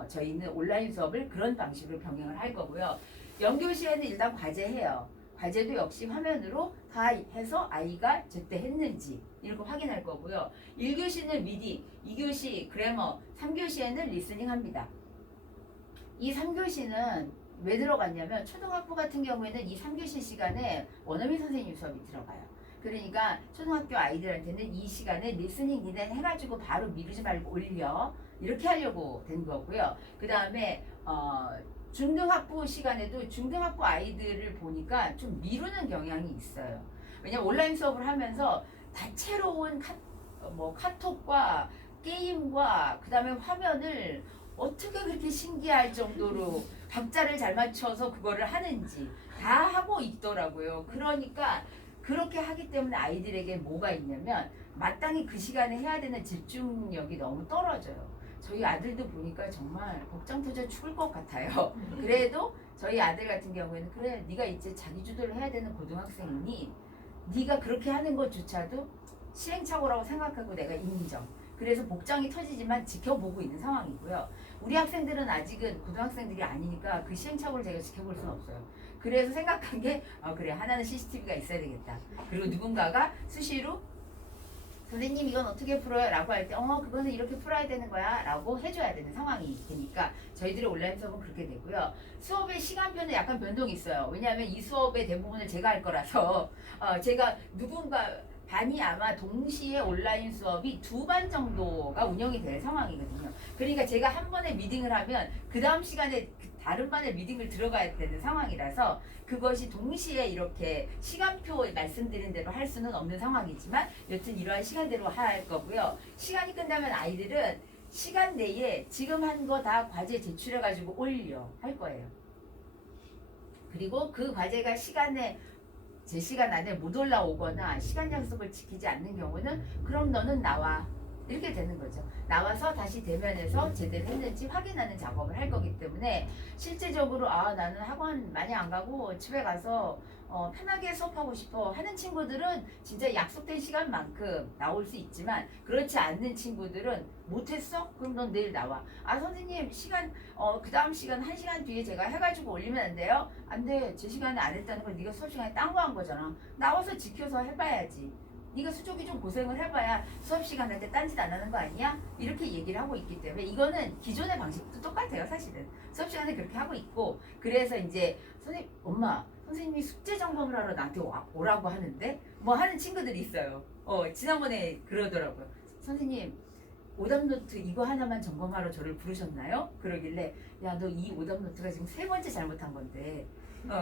저희는 온라인 수업을 그런 방식으로 병행을 할 거고요. 영교시에는 일단 과제해요. 과제도 역시 화면으로 다 해서 아이가 제때 했는지 이렇게 확인할 거고요. 1교시는 리딩, 2교시 그래머, 3교시에는 리스닝 합니다. 이 3교시는 왜 들어갔냐면 초등학부 같은 경우에는 이 3교시 시간에 원어민 선생님 수업이 들어가요. 그러니까 초등학교 아이들한테는 이 시간에 리스닝 니네 해가지고 바로 미루지 말고 올려 이렇게 하려고 된 거고요. 그 다음에 중등학부 시간에도 중등학부 아이들을 보니까 좀 미루는 경향이 있어요. 왜냐면 온라인 수업을 하면서 다채로운 카톡과 게임과 그 다음에 화면을 어떻게 그렇게 신기할 정도로 박자를 잘 맞춰서 그거를 하는지 다 하고 있더라고요. 그러니까 그렇게 하기 때문에 아이들에게 뭐가 있냐면 마땅히 그 시간에 해야 되는 집중력이 너무 떨어져요. 저희 아들도 보니까 정말 복장 터져 죽을 것 같아요. 그래도 저희 아들 같은 경우에는 그래 네가 이제 자기 주도를 해야 되는 고등학생이니 네가 그렇게 하는 것조차도 시행착오라고 생각하고 내가 인정. 그래서 복장이 터지지만 지켜보고 있는 상황이고요. 우리 학생들은 아직은 고등학생들이 아니니까 그 시행착오를 제가 지켜볼 수는 없어요. 그래서 생각한 게 그래 하나는 CCTV가 있어야 되겠다. 그리고 누군가가 수시로 선생님 이건 어떻게 풀어요? 라고 할 때 그거는 이렇게 풀어야 되는 거야 라고 해줘야 되는 상황이 되니까 저희들의 온라인 수업은 그렇게 되고요. 수업의 시간표는 약간 변동이 있어요. 왜냐하면 이 수업의 대부분을 제가 할 거라서 제가 반이 아마 동시에 온라인 수업이 2반 정도가 운영이 될 상황이거든요. 그러니까 제가 한 번에 미팅을 하면 그 다음 시간에 다른 반에 미팅을 들어가야 되는 상황이라서 그것이 동시에 이렇게 시간표 말씀드린 대로 할 수는 없는 상황이지만 여튼 이러한 시간대로 할 거고요. 시간이 끝나면 아이들은 시간 내에 지금 한 거 다 과제 제출해가지고 올려 할 거예요. 그리고 그 과제가 제 시간 안에 못 올라오거나 시간 약속을 지키지 않는 경우는 그럼 너는 나와 이렇게 되는 거죠. 나와서 다시 대면해서 제대로 했는지 확인하는 작업을 할 거기 때문에 실제적으로 나는 학원 많이 안 가고 집에 가서 편하게 수업하고 싶어 하는 친구들은 진짜 약속된 시간만큼 나올 수 있지만 그렇지 않는 친구들은 못했어? 그럼 넌 내일 나와. 선생님 시간 그 다음 시간 1시간 뒤에 제가 해가지고 올리면 안 돼요? 안 돼. 제 시간에 안 했다는 건 네가 수업 시간에 딴 거 한 거잖아. 나와서 지켜서 해봐야지. 네가 수족이 좀 고생을 해봐야 수업 시간 할 때 딴짓 안 하는 거 아니야? 이렇게 얘기를 하고 있기 때문에 이거는 기존의 방식도 똑같아요. 사실은 수업 시간에 그렇게 하고 있고 그래서 이제 선생님이 숙제 점검을 하러 나한테 오라고 하는데 뭐 하는 친구들이 있어요. 지난번에 그러더라고요. 선생님 오답노트 이거 하나만 점검하러 저를 부르셨나요? 그러길래 야 너 이 오답노트가 지금 3번째 잘못한 건데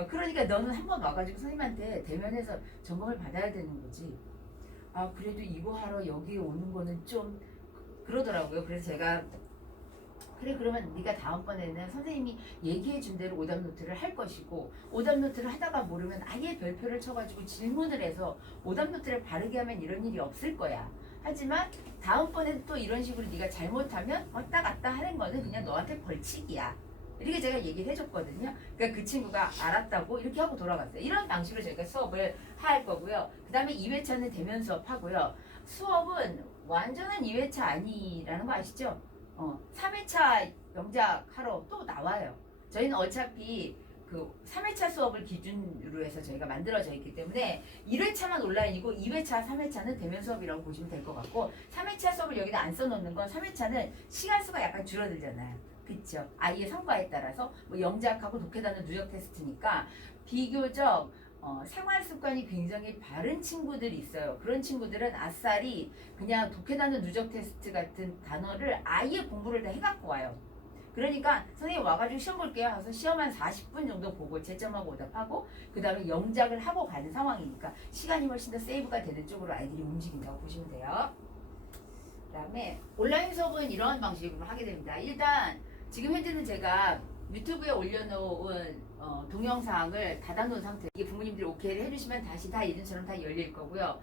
그러니까 너는 한번 와가지고 선생님한테 대면해서 점검을 받아야 되는 거지. 그래도 이거 하러 여기 오는 거는 좀 그러더라고요. 그래서 제가 그래 그러면 네가 다음번에는 선생님이 얘기해 준 대로 오답노트를 할 것이고 오답노트를 하다가 모르면 아예 별표를 쳐가지고 질문을 해서 오답노트를 바르게 하면 이런 일이 없을 거야. 하지만 다음번에 또 이런 식으로 네가 잘못하면 왔다 갔다 하는 거는 그냥 너한테 벌칙이야. 이렇게 제가 얘기를 해줬거든요. 그러니까 그 친구가 알았다고 이렇게 하고 돌아갔어요. 이런 방식으로 저희가 수업을 할 거고요. 그 다음에 2회차는 대면 수업 하고요. 수업은 완전한 2회차 아니라는 거 아시죠? 3회차 영작하러 또 나와요. 저희는 어차피 그 3회차 수업을 기준으로 해서 저희가 만들어져 있기 때문에 1회차만 온라인이고 2회차, 3회차는 대면 수업이라고 보시면 될 것 같고 3회차 수업을 여기다 안 써놓는 건 3회차는 시간 수가 약간 줄어들잖아요. 그쵸? 아이의 성과에 따라서 뭐 영작하고 독해단어 누적 테스트니까 비교적 생활 습관이 굉장히 바른 친구들이 있어요. 그런 친구들은 아싸리 그냥 독해단어 누적 테스트 같은 단어를 아예 공부를 다 해갖고 와요. 그러니까 선생님 와가지고 시험 볼게요 하서 시험 한 40분 정도 보고 채점하고 오답하고 그 다음에 영작을 하고 가는 상황이니까 시간이 훨씬 더 세이브가 되는 쪽으로 아이들이 움직인다고 보시면 돼요. 그 다음에 온라인 수업은 이런 방식으로 하게 됩니다. 일단 지금 현재는 제가 유튜브에 올려놓은 동영상을 닫아놓은 상태. 이게 부모님들이 오케이를 해주시면 다시 다 예전처럼 다 열릴 거고요.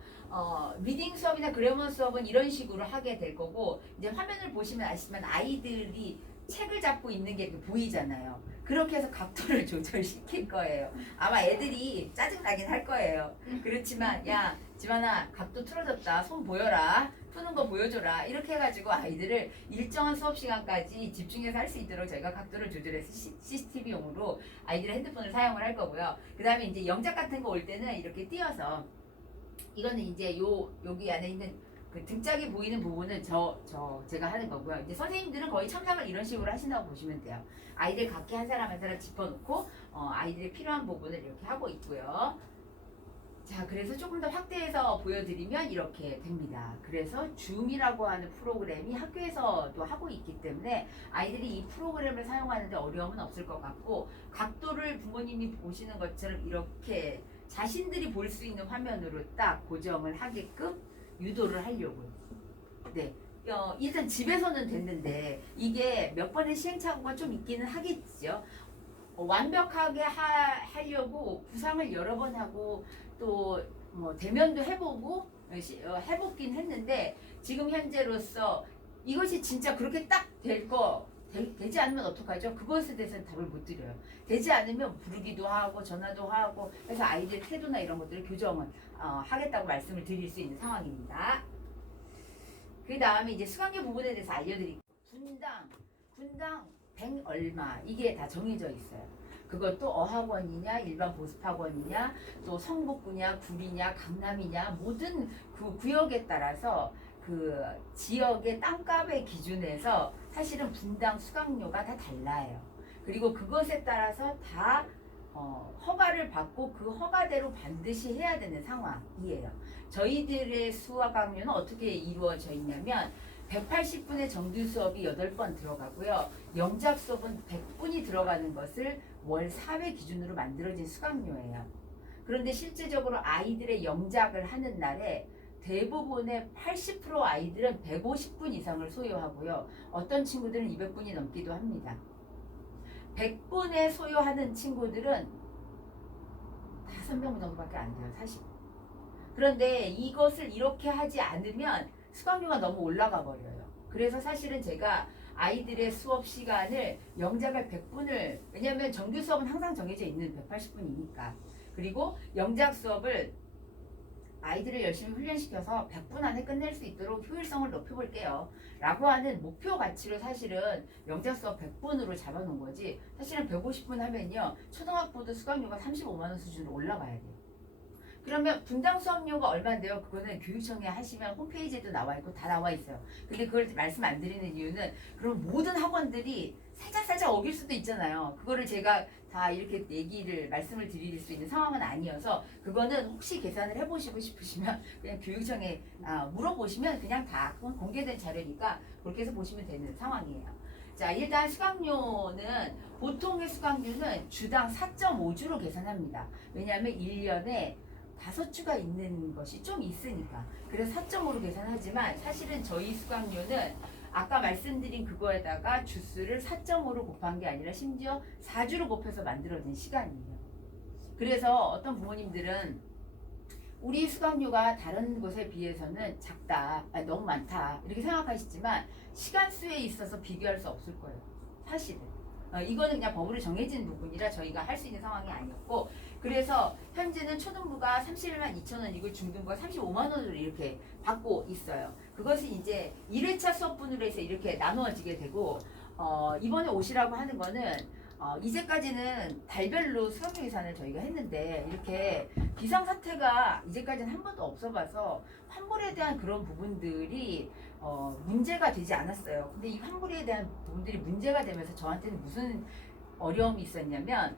리딩 수업이나 그래머 수업은 이런 식으로 하게 될 거고 이제 화면을 보시면 아시지만 아이들이 책을 잡고 있는 게 이렇게 보이잖아요. 그렇게 해서 각도를 조절시킬 거예요. 아마 애들이 짜증나긴 할 거예요. 그렇지만 야 지만아 각도 틀어졌다 손 보여라 푸는 거 보여줘라 이렇게 해가지고 아이들을 일정한 수업 시간까지 집중해서 할 수 있도록 저희가 각도를 조절해서 CCTV용으로 아이들의 핸드폰을 사용을 할 거고요. 그 다음에 이제 영작 같은 거 올 때는 이렇게 띄어서 이거는 이제 여기 안에 있는 그 등짝이 보이는 부분은 제가 하는 거고요. 이제 선생님들은 거의 첨삭을 이런 식으로 하신다고 보시면 돼요. 아이들 각기 한 사람 한 사람 짚어놓고 아이들이 필요한 부분을 이렇게 하고 있고요. 자, 그래서 조금 더 확대해서 보여드리면 이렇게 됩니다. 그래서 줌이라고 하는 프로그램이 학교에서도 하고 있기 때문에 아이들이 이 프로그램을 사용하는데 어려움은 없을 것 같고 각도를 부모님이 보시는 것처럼 이렇게 자신들이 볼 수 있는 화면으로 딱 고정을 하게끔 유도를 하려고요. 네. 일단 집에서는 됐는데 이게 몇 번의 시행착오가 좀 있기는 하겠죠. 완벽하게 하려고 구상을 여러 번 하고 또 뭐 대면도 해보고 해보긴 했는데 지금 현재로서 이것이 진짜 그렇게 딱 되지 않으면 어떡하죠? 그것에 대해서는 답을 못 드려요. 되지 않으면 부르기도 하고 전화도 하고 해서 아이들 태도나 이런 것들을 교정을 하겠다고 말씀을 드릴 수 있는 상황입니다. 그 다음에 이제 수강료 부분에 대해서 알려드릴게요. 분당 100 얼마 이게 다 정해져 있어요. 그것도 어학원이냐 일반 보습학원이냐 또 성북구냐 구리냐 강남이냐 모든 그 구역에 따라서 그 지역의 땅값의 기준에서 사실은 분당 수강료가 다 달라요. 그리고 그것에 따라서 다 허가를 받고 그 허가대로 반드시 해야 되는 상황이에요. 저희들의 수강료는 어떻게 이루어져 있냐면 180분의 정규 수업이 8번 들어가고요. 영작 수업은 100분이 들어가는 것을 월 4회 기준으로 만들어진 수강료예요. 그런데 실제적으로 아이들의 영작을 하는 날에 대부분의 80% 아이들은 150분 이상을 소요하고요. 어떤 친구들은 200분이 넘기도 합니다. 100분에 소요하는 친구들은 5명 정도밖에 안 돼요. 사실. 그런데 이것을 이렇게 하지 않으면 수강료가 너무 올라가 버려요. 그래서 사실은 제가 아이들의 수업 시간을 영작을 100분을 왜냐하면 정규 수업은 항상 정해져 있는 180분이니까 그리고 영작 수업을 아이들을 열심히 훈련시켜서 100분 안에 끝낼 수 있도록 효율성을 높여볼게요 라고 하는 목표 가치로 사실은 영작 수업 100분으로 잡아놓은 거지 사실은 150분 하면요 초등학부도 수강료가 35만원 수준으로 올라가야 돼요. 그러면 분당 수업료가 얼마인데요? 그거는 교육청에 하시면 홈페이지에도 나와 있고 다 나와 있어요. 근데 그걸 말씀 안 드리는 이유는 그럼 모든 학원들이 살짝 어길 수도 있잖아요. 그거를 제가 다 이렇게 말씀을 드릴 수 있는 상황은 아니어서 그거는 혹시 계산을 해보시고 싶으시면 그냥 교육청에 물어보시면 그냥 다 공개된 자료니까 그렇게 해서 보시면 되는 상황이에요. 자, 일단 수강료는 보통의 수강료는 주당 4.5주로 계산합니다. 왜냐하면 1년에 5주가 있는 것이 좀 있으니까 그래서 4.5로 계산하지만 사실은 저희 수강료는 아까 말씀드린 그거에다가 주수를 4.5로 곱한 게 아니라 심지어 4주로 곱해서 만들어진 시간이에요. 그래서 어떤 부모님들은 우리 수강료가 다른 곳에 비해서는 작다, 너무 많다 이렇게 생각하시지만 시간수에 있어서 비교할 수 없을 거예요. 사실은. 이거는 그냥 법으로 정해진 부분이라 저희가 할 수 있는 상황이 아니었고 그래서 현재는 초등부가 31만 2천원이고 중등부가 35만 원으로 이렇게 받고 있어요. 그것이 이제 1회차 수업분으로 해서 이렇게 나누어지게 되고 이번에 오시라고 하는 거는 이제까지는 달별로 수강료 계산을 저희가 했는데 이렇게 비상사태가 이제까지는 한 번도 없어봐서 환불에 대한 그런 부분들이 문제가 되지 않았어요. 근데 이 환불에 대한 부분들이 문제가 되면서 저한테는 무슨 어려움이 있었냐면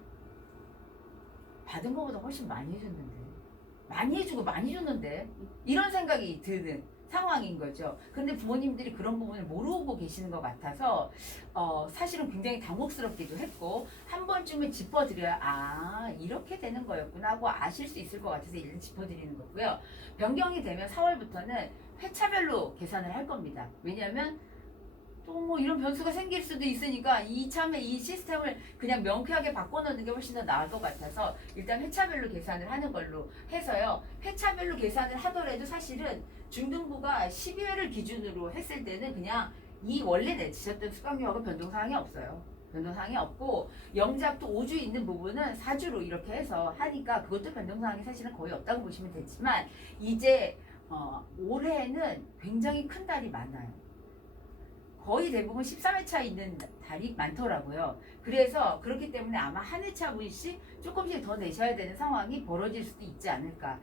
받은 것보다 훨씬 많이 해줬는데 많이 해주고 많이 줬는데 이런 생각이 드는 상황인 거죠. 그런데 부모님들이 그런 부분을 모르고 계시는 것 같아서 사실은 굉장히 당혹스럽기도 했고 한 번쯤은 짚어드려야 이렇게 되는 거였구나 하고 아실 수 있을 것 같아서 일단 짚어드리는 거고요. 변경이 되면 4월부터는 회차별로 계산을 할 겁니다. 왜냐하면 또 뭐 이런 변수가 생길 수도 있으니까 이참에 이 시스템을 그냥 명쾌하게 바꿔놓는 게 훨씬 더 나을 것 같아서 일단 회차별로 계산을 하는 걸로 해서요. 회차별로 계산을 하더라도 사실은 중등부가 12회를 기준으로 했을 때는 그냥 이 원래 내치셨던 수강료하고 변동사항이 없어요. 변동사항이 없고 영작도 5주 있는 부분은 4주로 이렇게 해서 하니까 그것도 변동사항이 사실은 거의 없다고 보시면 되지만 이제 올해는 굉장히 큰 달이 많아요. 거의 대부분 13회차 있는 달이 많더라고요. 그래서 그렇기 때문에 아마 한 회차분씩 조금씩 더 내셔야 되는 상황이 벌어질 수도 있지 않을까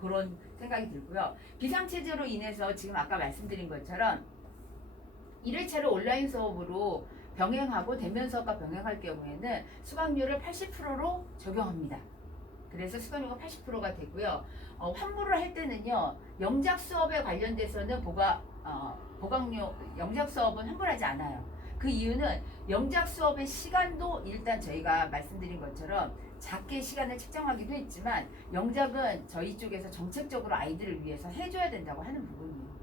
그런 생각이 들고요. 비상체제로 인해서 지금 아까 말씀드린 것처럼 1회차를 온라인 수업으로 병행하고 대면 수업과 병행할 경우에는 수강료를 80%로 적용합니다. 그래서 수강료가 80%가 되고요. 환불을 할 때는요. 영작 수업에 관련돼서는 보강료 영작 수업은 환불하지 않아요. 그 이유는 영작 수업의 시간도 일단 저희가 말씀드린 것처럼 작게 시간을 책정하기도 했지만 영작은 저희 쪽에서 정책적으로 아이들을 위해서 해줘야 된다고 하는 부분이에요.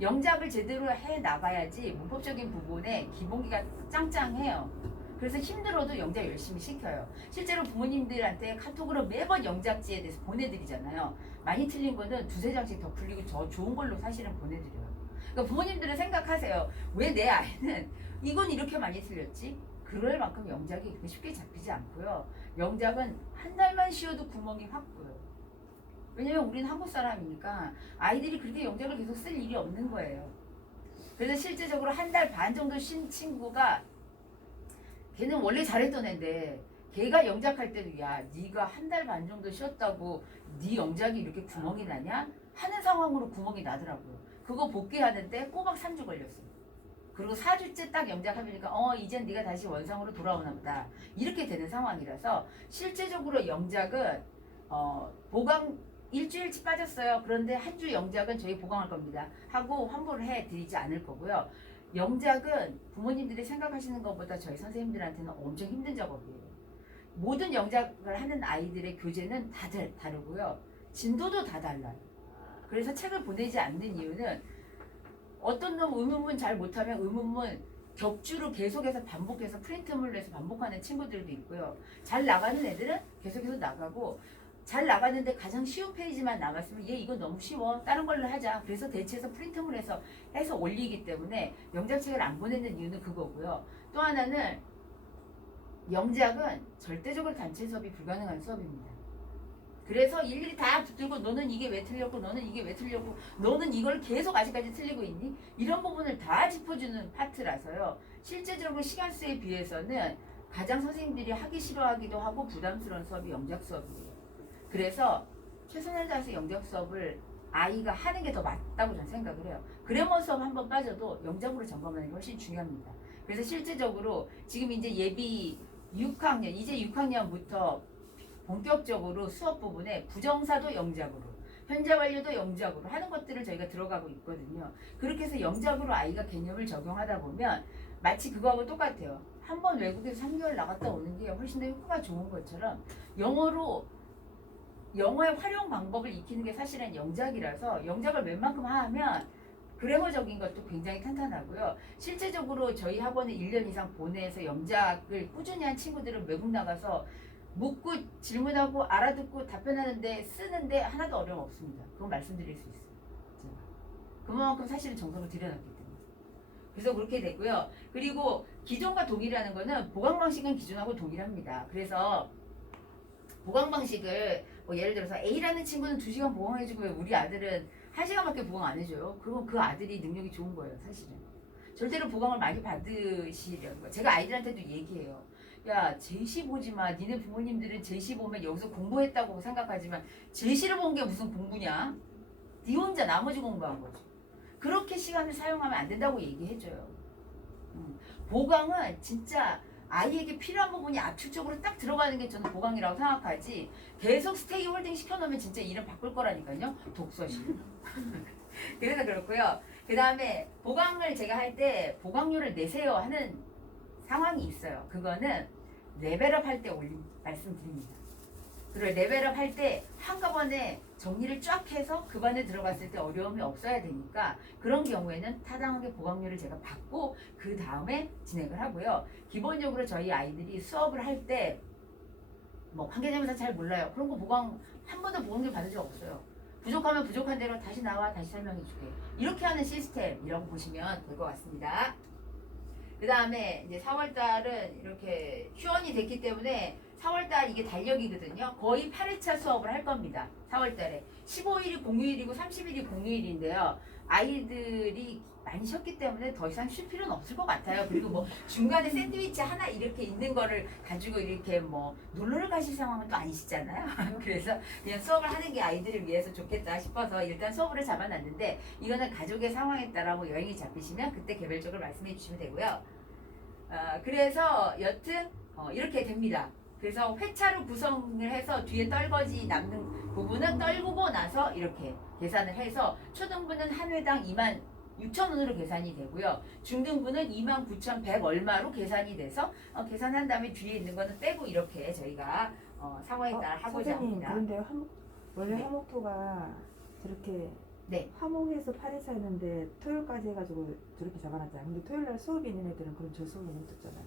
영작을 제대로 해 나가야지 문법적인 부분에 기본기가 짱짱해요. 그래서 힘들어도 영작 열심히 시켜요. 실제로 부모님들한테 카톡으로 매번 영작지에 대해서 보내드리잖아요. 많이 틀린 거는 두세 장씩 더 풀리고 저 좋은 걸로 사실은 보내드려요. 그러니까 부모님들은 생각하세요. 왜 내 아이는 이건 이렇게 많이 틀렸지? 그럴 만큼 영작이 그렇게 쉽게 잡히지 않고요. 영작은 한 달만 쉬어도 구멍이 확 보여요. 왜냐면 우리는 한국 사람이니까 아이들이 그렇게 영작을 계속 쓸 일이 없는 거예요. 그래서 실제적으로 한 달 반 정도 쉰 친구가 걔는 원래 잘했던 애인데 걔가 영작할 때도 야 네가 한 달 반 정도 쉬었다고 네 영작이 이렇게 구멍이 나냐? 하는 상황으로 구멍이 나더라고요. 그거 복귀하는데 꼬박 3주 걸렸어요. 그리고 4주째 딱 영작하니까 이젠 네가 다시 원상으로 돌아오나 보다. 이렇게 되는 상황이라서 실제적으로 영작은 보강 일주일치 빠졌어요. 그런데 한 주 영작은 저희 보강할 겁니다. 하고 환불을 해드리지 않을 거고요. 영작은 부모님들이 생각하시는 것보다 저희 선생님들한테는 엄청 힘든 작업이에요. 모든 영작을 하는 아이들의 교재는 다들 다르고요. 진도도 다 달라요. 그래서 책을 보내지 않는 이유는 어떤 놈 의문문 잘 못하면 의문문 격주로 계속해서 반복해서 프린트물로 해서 반복하는 친구들도 있고요. 잘 나가는 애들은 계속해서 나가고 잘 나가는데 가장 쉬운 페이지만 남았으면 얘 이거 너무 쉬워 다른 걸로 하자. 그래서 대체해서 프린트물 해서 올리기 때문에 영작책을 안 보내는 이유는 그거고요. 또 하나는 영작은 절대적으로 단체 수업이 불가능한 수업입니다. 그래서 일일이 다 붙들고 너는 이게 왜 틀렸고 너는 이게 왜 틀렸고 너는 이걸 계속 아직까지 틀리고 있니? 이런 부분을 다 짚어주는 파트라서요. 실제적으로 시간수에 비해서는 가장 선생님들이 하기 싫어하기도 하고 부담스러운 수업이 영작 수업이에요. 그래서 최선을 다해서 영작 수업을 아이가 하는 게 더 맞다고 저는 생각을 해요. 그래머 수업 한번 빠져도 영작으로 점검하는 게 훨씬 중요합니다. 그래서 실제적으로 지금 이제 예비 6학년, 이제 6학년부터 본격적으로 수업 부분에 부정사도 영작으로, 현재 완료도 영작으로 하는 것들을 저희가 들어가고 있거든요. 그렇게 해서 영작으로 아이가 개념을 적용하다 보면 마치 그거하고 똑같아요. 한 번 외국에서 3개월 나갔다 오는 게 훨씬 더 효과가 좋은 것처럼 영어의 활용 방법을 익히는 게 사실은 영작이라서 영작을 웬만큼 하면 그래머적인 것도 굉장히 탄탄하고요. 실제적으로 저희 학원에 1년 이상 보내서 영작을 꾸준히 한 친구들은 외국 나가서 묻고 질문하고 알아듣고 답변하는데 쓰는데 하나도 어려움 없습니다. 그건 말씀드릴 수 있어요. 제가. 그만큼 사실은 정성을 들여놨기 때문에. 그래서 그렇게 되고요. 그리고 기존과 동일하는 거는 보강 방식은 기존하고 동일합니다. 그래서 보강 방식을 예를 들어서 A라는 친구는 2시간 보강해주고 왜 우리 아들은 1시간밖에 보강 안 해줘요? 그건 그 아들이 능력이 좋은 거예요, 사실은. 절대로 보강을 많이 받으시려는 거예요. 제가 아이들한테도 얘기해요. 야, 제시 보지 마. 니네 부모님들은 제시 보면 여기서 공부했다고 생각하지만 제시를 본 게 무슨 공부냐? 니 혼자 나머지 공부한 거죠. 그렇게 시간을 사용하면 안 된다고 얘기해줘요. 보강은 진짜 아이에게 필요한 부분이 압축적으로 딱 들어가는 게 저는 보강이라고 생각하지 계속 스테이 홀딩 시켜놓으면 진짜 이름 바꿀 거라니까요. 독서실. 그래서 그렇고요. 그 다음에 보강을 제가 할 때 보강료를 내세요 하는 상황이 있어요. 그거는 레벨업 할 때 말씀드립니다. 그리고 레벨업 할 때 한꺼번에 정리를 쫙 해서 그 반에 들어갔을 때 어려움이 없어야 되니까 그런 경우에는 타당하게 보강료를 제가 받고 그 다음에 진행을 하고요. 기본적으로 저희 아이들이 수업을 할 때 뭐 관계자면서 잘 몰라요. 그런 거 보강 한 번도 보강료 받은 적 없어요. 부족하면 부족한 대로 다시 나와 다시 설명해 줄게. 이렇게 하는 시스템이라고 보시면 될 것 같습니다. 그 다음에 이제 4월달은 이렇게 휴원이 됐기 때문에 4월달 이게 달력이거든요. 거의 8회차 수업을 할 겁니다. 4월달에 15일이 공휴일이고 30일이 공휴일인데요. 아이들이 많이 쉬었기 때문에 더 이상 쉴 필요는 없을 것 같아요. 그리고 뭐 중간에 샌드위치 하나 이렇게 있는 거를 가지고 이렇게 뭐 놀러를 가실 상황은 또 아니시잖아요. 그래서 그냥 수업을 하는 게 아이들을 위해서 좋겠다 싶어서 일단 수업을 잡아놨는데 이거는 가족의 상황에 따라 뭐 여행이 잡히시면 그때 개별적으로 말씀해 주시면 되고요. 그래서 여튼 이렇게 됩니다. 그래서 회차로 구성을 해서 뒤에 떨거지 남는 부분은 떨구고 나서 이렇게 계산을 해서 초등부는 한 회당 26,000원으로 계산이 되고요. 중등부는 29,100 얼마로 계산이 돼서 계산한 다음에 뒤에 있는 거는 빼고 이렇게 저희가 상황에 따라 하고자 선생님, 합니다. 그런데 원래 네. 화목토가 저렇게 네. 화목에서 8회차 했는데 토요일까지 해가지고 저렇게 잡아놨잖아요. 근데 토요일날 수업이 있는 애들은 그럼 저 수업을 못 듣잖아요.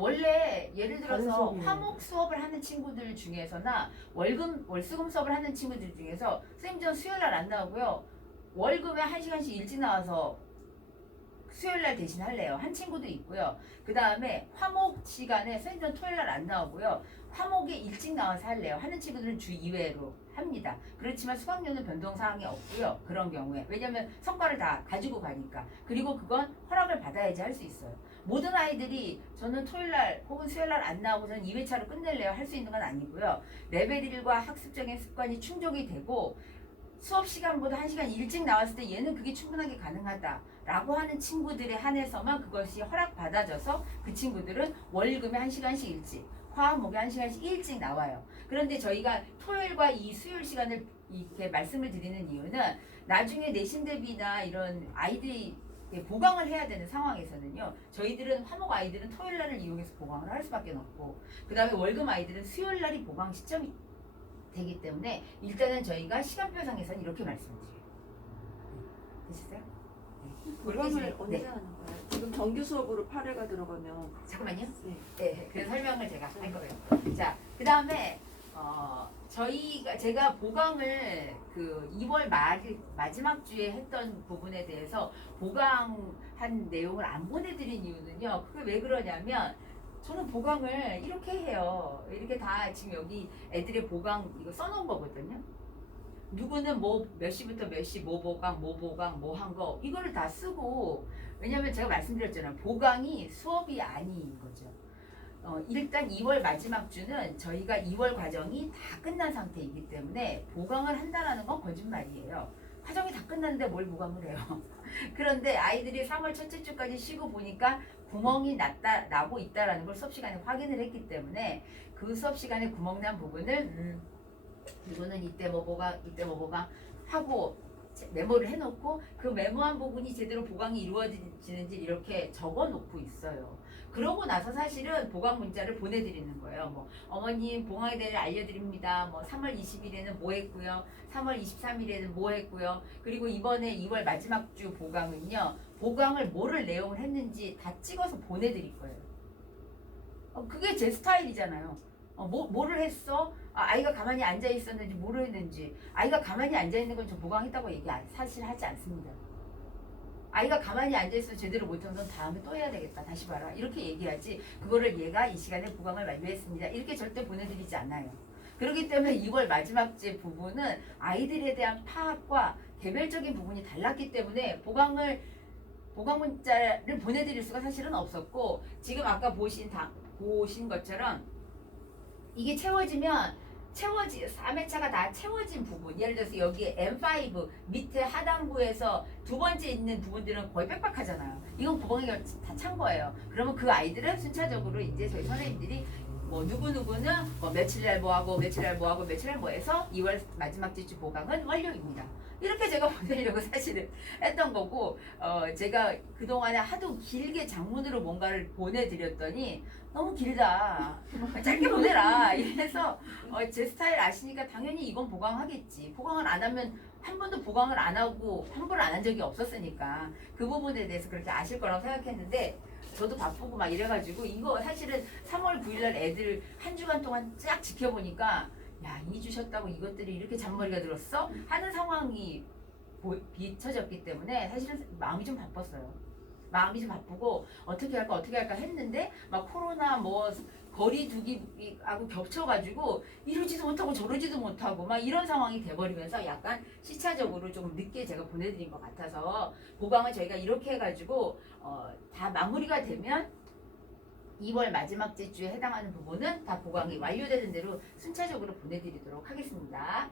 원래 예를 다른 들어서 수업이네. 화목 수업을 하는 친구들 중에서나 월수금 수업을 하는 친구들 중에서 선생님 전 수요일 날 안 나오고요. 월급에 1시간씩 일찍 나와서 수요일 날 대신 할래요. 한 친구도 있고요. 그 다음에 화목 시간에 선생님 전 토요일 날 안 나오고요. 화목에 일찍 나와서 할래요. 하는 친구들은 주 2회로 합니다. 그렇지만 수강료는 변동사항이 없고요. 그런 경우에. 왜냐면 성과를 다 가지고 가니까. 그리고 그건 허락을 받아야지 할 수 있어요. 모든 아이들이 저는 토요일날 혹은 수요일날 안 나오고 저는 2회차로 끝낼래요 할 수 있는 건 아니고요. 레벨 1과 학습적인 습관이 충족이 되고 수업 시간보다 1시간 일찍 나왔을 때 얘는 그게 충분하게 가능하다라고 하는 친구들에 한해서만 그것이 허락받아져서 그 친구들은 월급에 1시간씩 일찍 화목에 1시간씩 일찍 나와요. 그런데 저희가 토요일과 이 수요일 시간을 이렇게 말씀을 드리는 이유는 나중에 내신 대비나 이런 아이들이 보강을 해야 되는 상황에서는요. 저희들은 화목 아이들은 토요일 날을 이용해서 보강을 할 수밖에 없고 그 다음에 월급 아이들은 수요일 날이 보강 시점이 되기 때문에 일단은 저희가 시간표상에서는 이렇게 말씀드려요. 되셨어요? 네. 보강을 언제 네. 하는 거예요? 지금 정규 수업으로 8회가 들어가면 잠깐만요. 네. 네, 그래서 설명을 제가 할 거예요. 자, 그 다음에 제가 보강을 그 2월 마지막 주에 했던 부분에 대해서 보강한 내용을 안 보내드린 이유는요. 그게 왜 그러냐면 저는 보강을 이렇게 해요. 이렇게 다 지금 여기 애들의 보강 이거 써놓은 거거든요. 누구는 뭐 몇 시부터 몇 시 뭐 보강 뭐 한 거 이거를 다 쓰고 왜냐면 제가 말씀드렸잖아요. 보강이 수업이 아닌 거죠. 일단 2월 마지막 주는 저희가 2월 과정이 다 끝난 상태이기 때문에 보강을 한다라는 건 거짓말이에요. 과정이 다 끝났는데 뭘 보강을 해요. 그런데 아이들이 3월 첫째 주까지 쉬고 보니까 구멍이 나고 있다라는 걸 수업 시간에 확인을 했기 때문에 그 수업 시간에 구멍 난 부분을 이거는 이때 뭐 보강 하고 메모를 해놓고 그 메모한 부분이 제대로 보강이 이루어지는지 이렇게 적어놓고 있어요. 그러고 나서 사실은 보강 문자를 보내드리는 거예요. 뭐 어머님 보강에 대해 알려드립니다. 뭐 3월 20일에는 뭐 했고요. 3월 23일에는 뭐 했고요. 그리고 이번에 2월 마지막 주 보강은요. 보강을 뭐를 내용을 했는지 다 찍어서 보내드릴 거예요. 그게 제 스타일이잖아요. 뭐를 했어? 아이가 가만히 앉아 있었는지 뭐를 했는지 아이가 가만히 앉아 있는 건 저 보강했다고 얘기 사실 하지 않습니다. 아이가 가만히 앉아 있어서 제대로 못하면 넌 다음에 또 해야 되겠다. 다시 봐라. 이렇게 얘기하지. 그거를 얘가 이 시간에 보강을 완료했습니다. 이렇게 절대 보내드리지 않아요. 그렇기 때문에 2월 마지막 주 부분은 아이들에 대한 파악과 개별적인 부분이 달랐기 때문에 보강 문자를 보내드릴 수가 사실은 없었고 지금 아까 보신 것처럼 이게 채워지면 3회차가 다 채워진 부분 예를 들어서 여기 M5 밑에 하단부에서 두 번째 있는 부분들은 거의 빽빽하잖아요. 이건 보강이 다 찬 거예요. 그러면 그 아이들은 순차적으로 이제 저희 선생님들이 뭐 누구는 뭐 며칠 날 뭐하고 며칠 날 뭐하고 며칠 날 뭐해서 2월 마지막 주 보강은 완료입니다. 이렇게 제가 보내려고 사실은 했던 거고, 제가 그동안에 하도 길게 장문으로 뭔가를 보내드렸더니 너무 길다, 짧게 보내라 이래서 제 스타일 아시니까 당연히 이건 보강하겠지. 보강을 안 하면, 한 번도 보강을 안 하고 환불을 안 한 적이 없었으니까 그 부분에 대해서 그렇게 아실 거라고 생각했는데, 저도 바쁘고 막 이래가지고 이거 사실은 3월 9일날 애들 한 주간 동안 쫙 지켜보니까, 야, 2주 쉬었다고 이것들이 이렇게 잔머리가 들었어? 하는 상황이 비춰졌기 때문에 사실은 마음이 좀 바빴어요. 마음이 좀 바쁘고 어떻게 할까 했는데, 막 코로나 뭐 거리 두기하고 겹쳐가지고 이러지도 못하고 저러지도 못하고 막 이런 상황이 돼버리면서 약간 시차적으로 조금 늦게 제가 보내드린 것 같아서, 보강을 저희가 이렇게 해가지고 다 마무리가 되면 2월 마지막 주에 해당하는 부분은 다 보강이 완료되는 대로 순차적으로 보내드리도록 하겠습니다.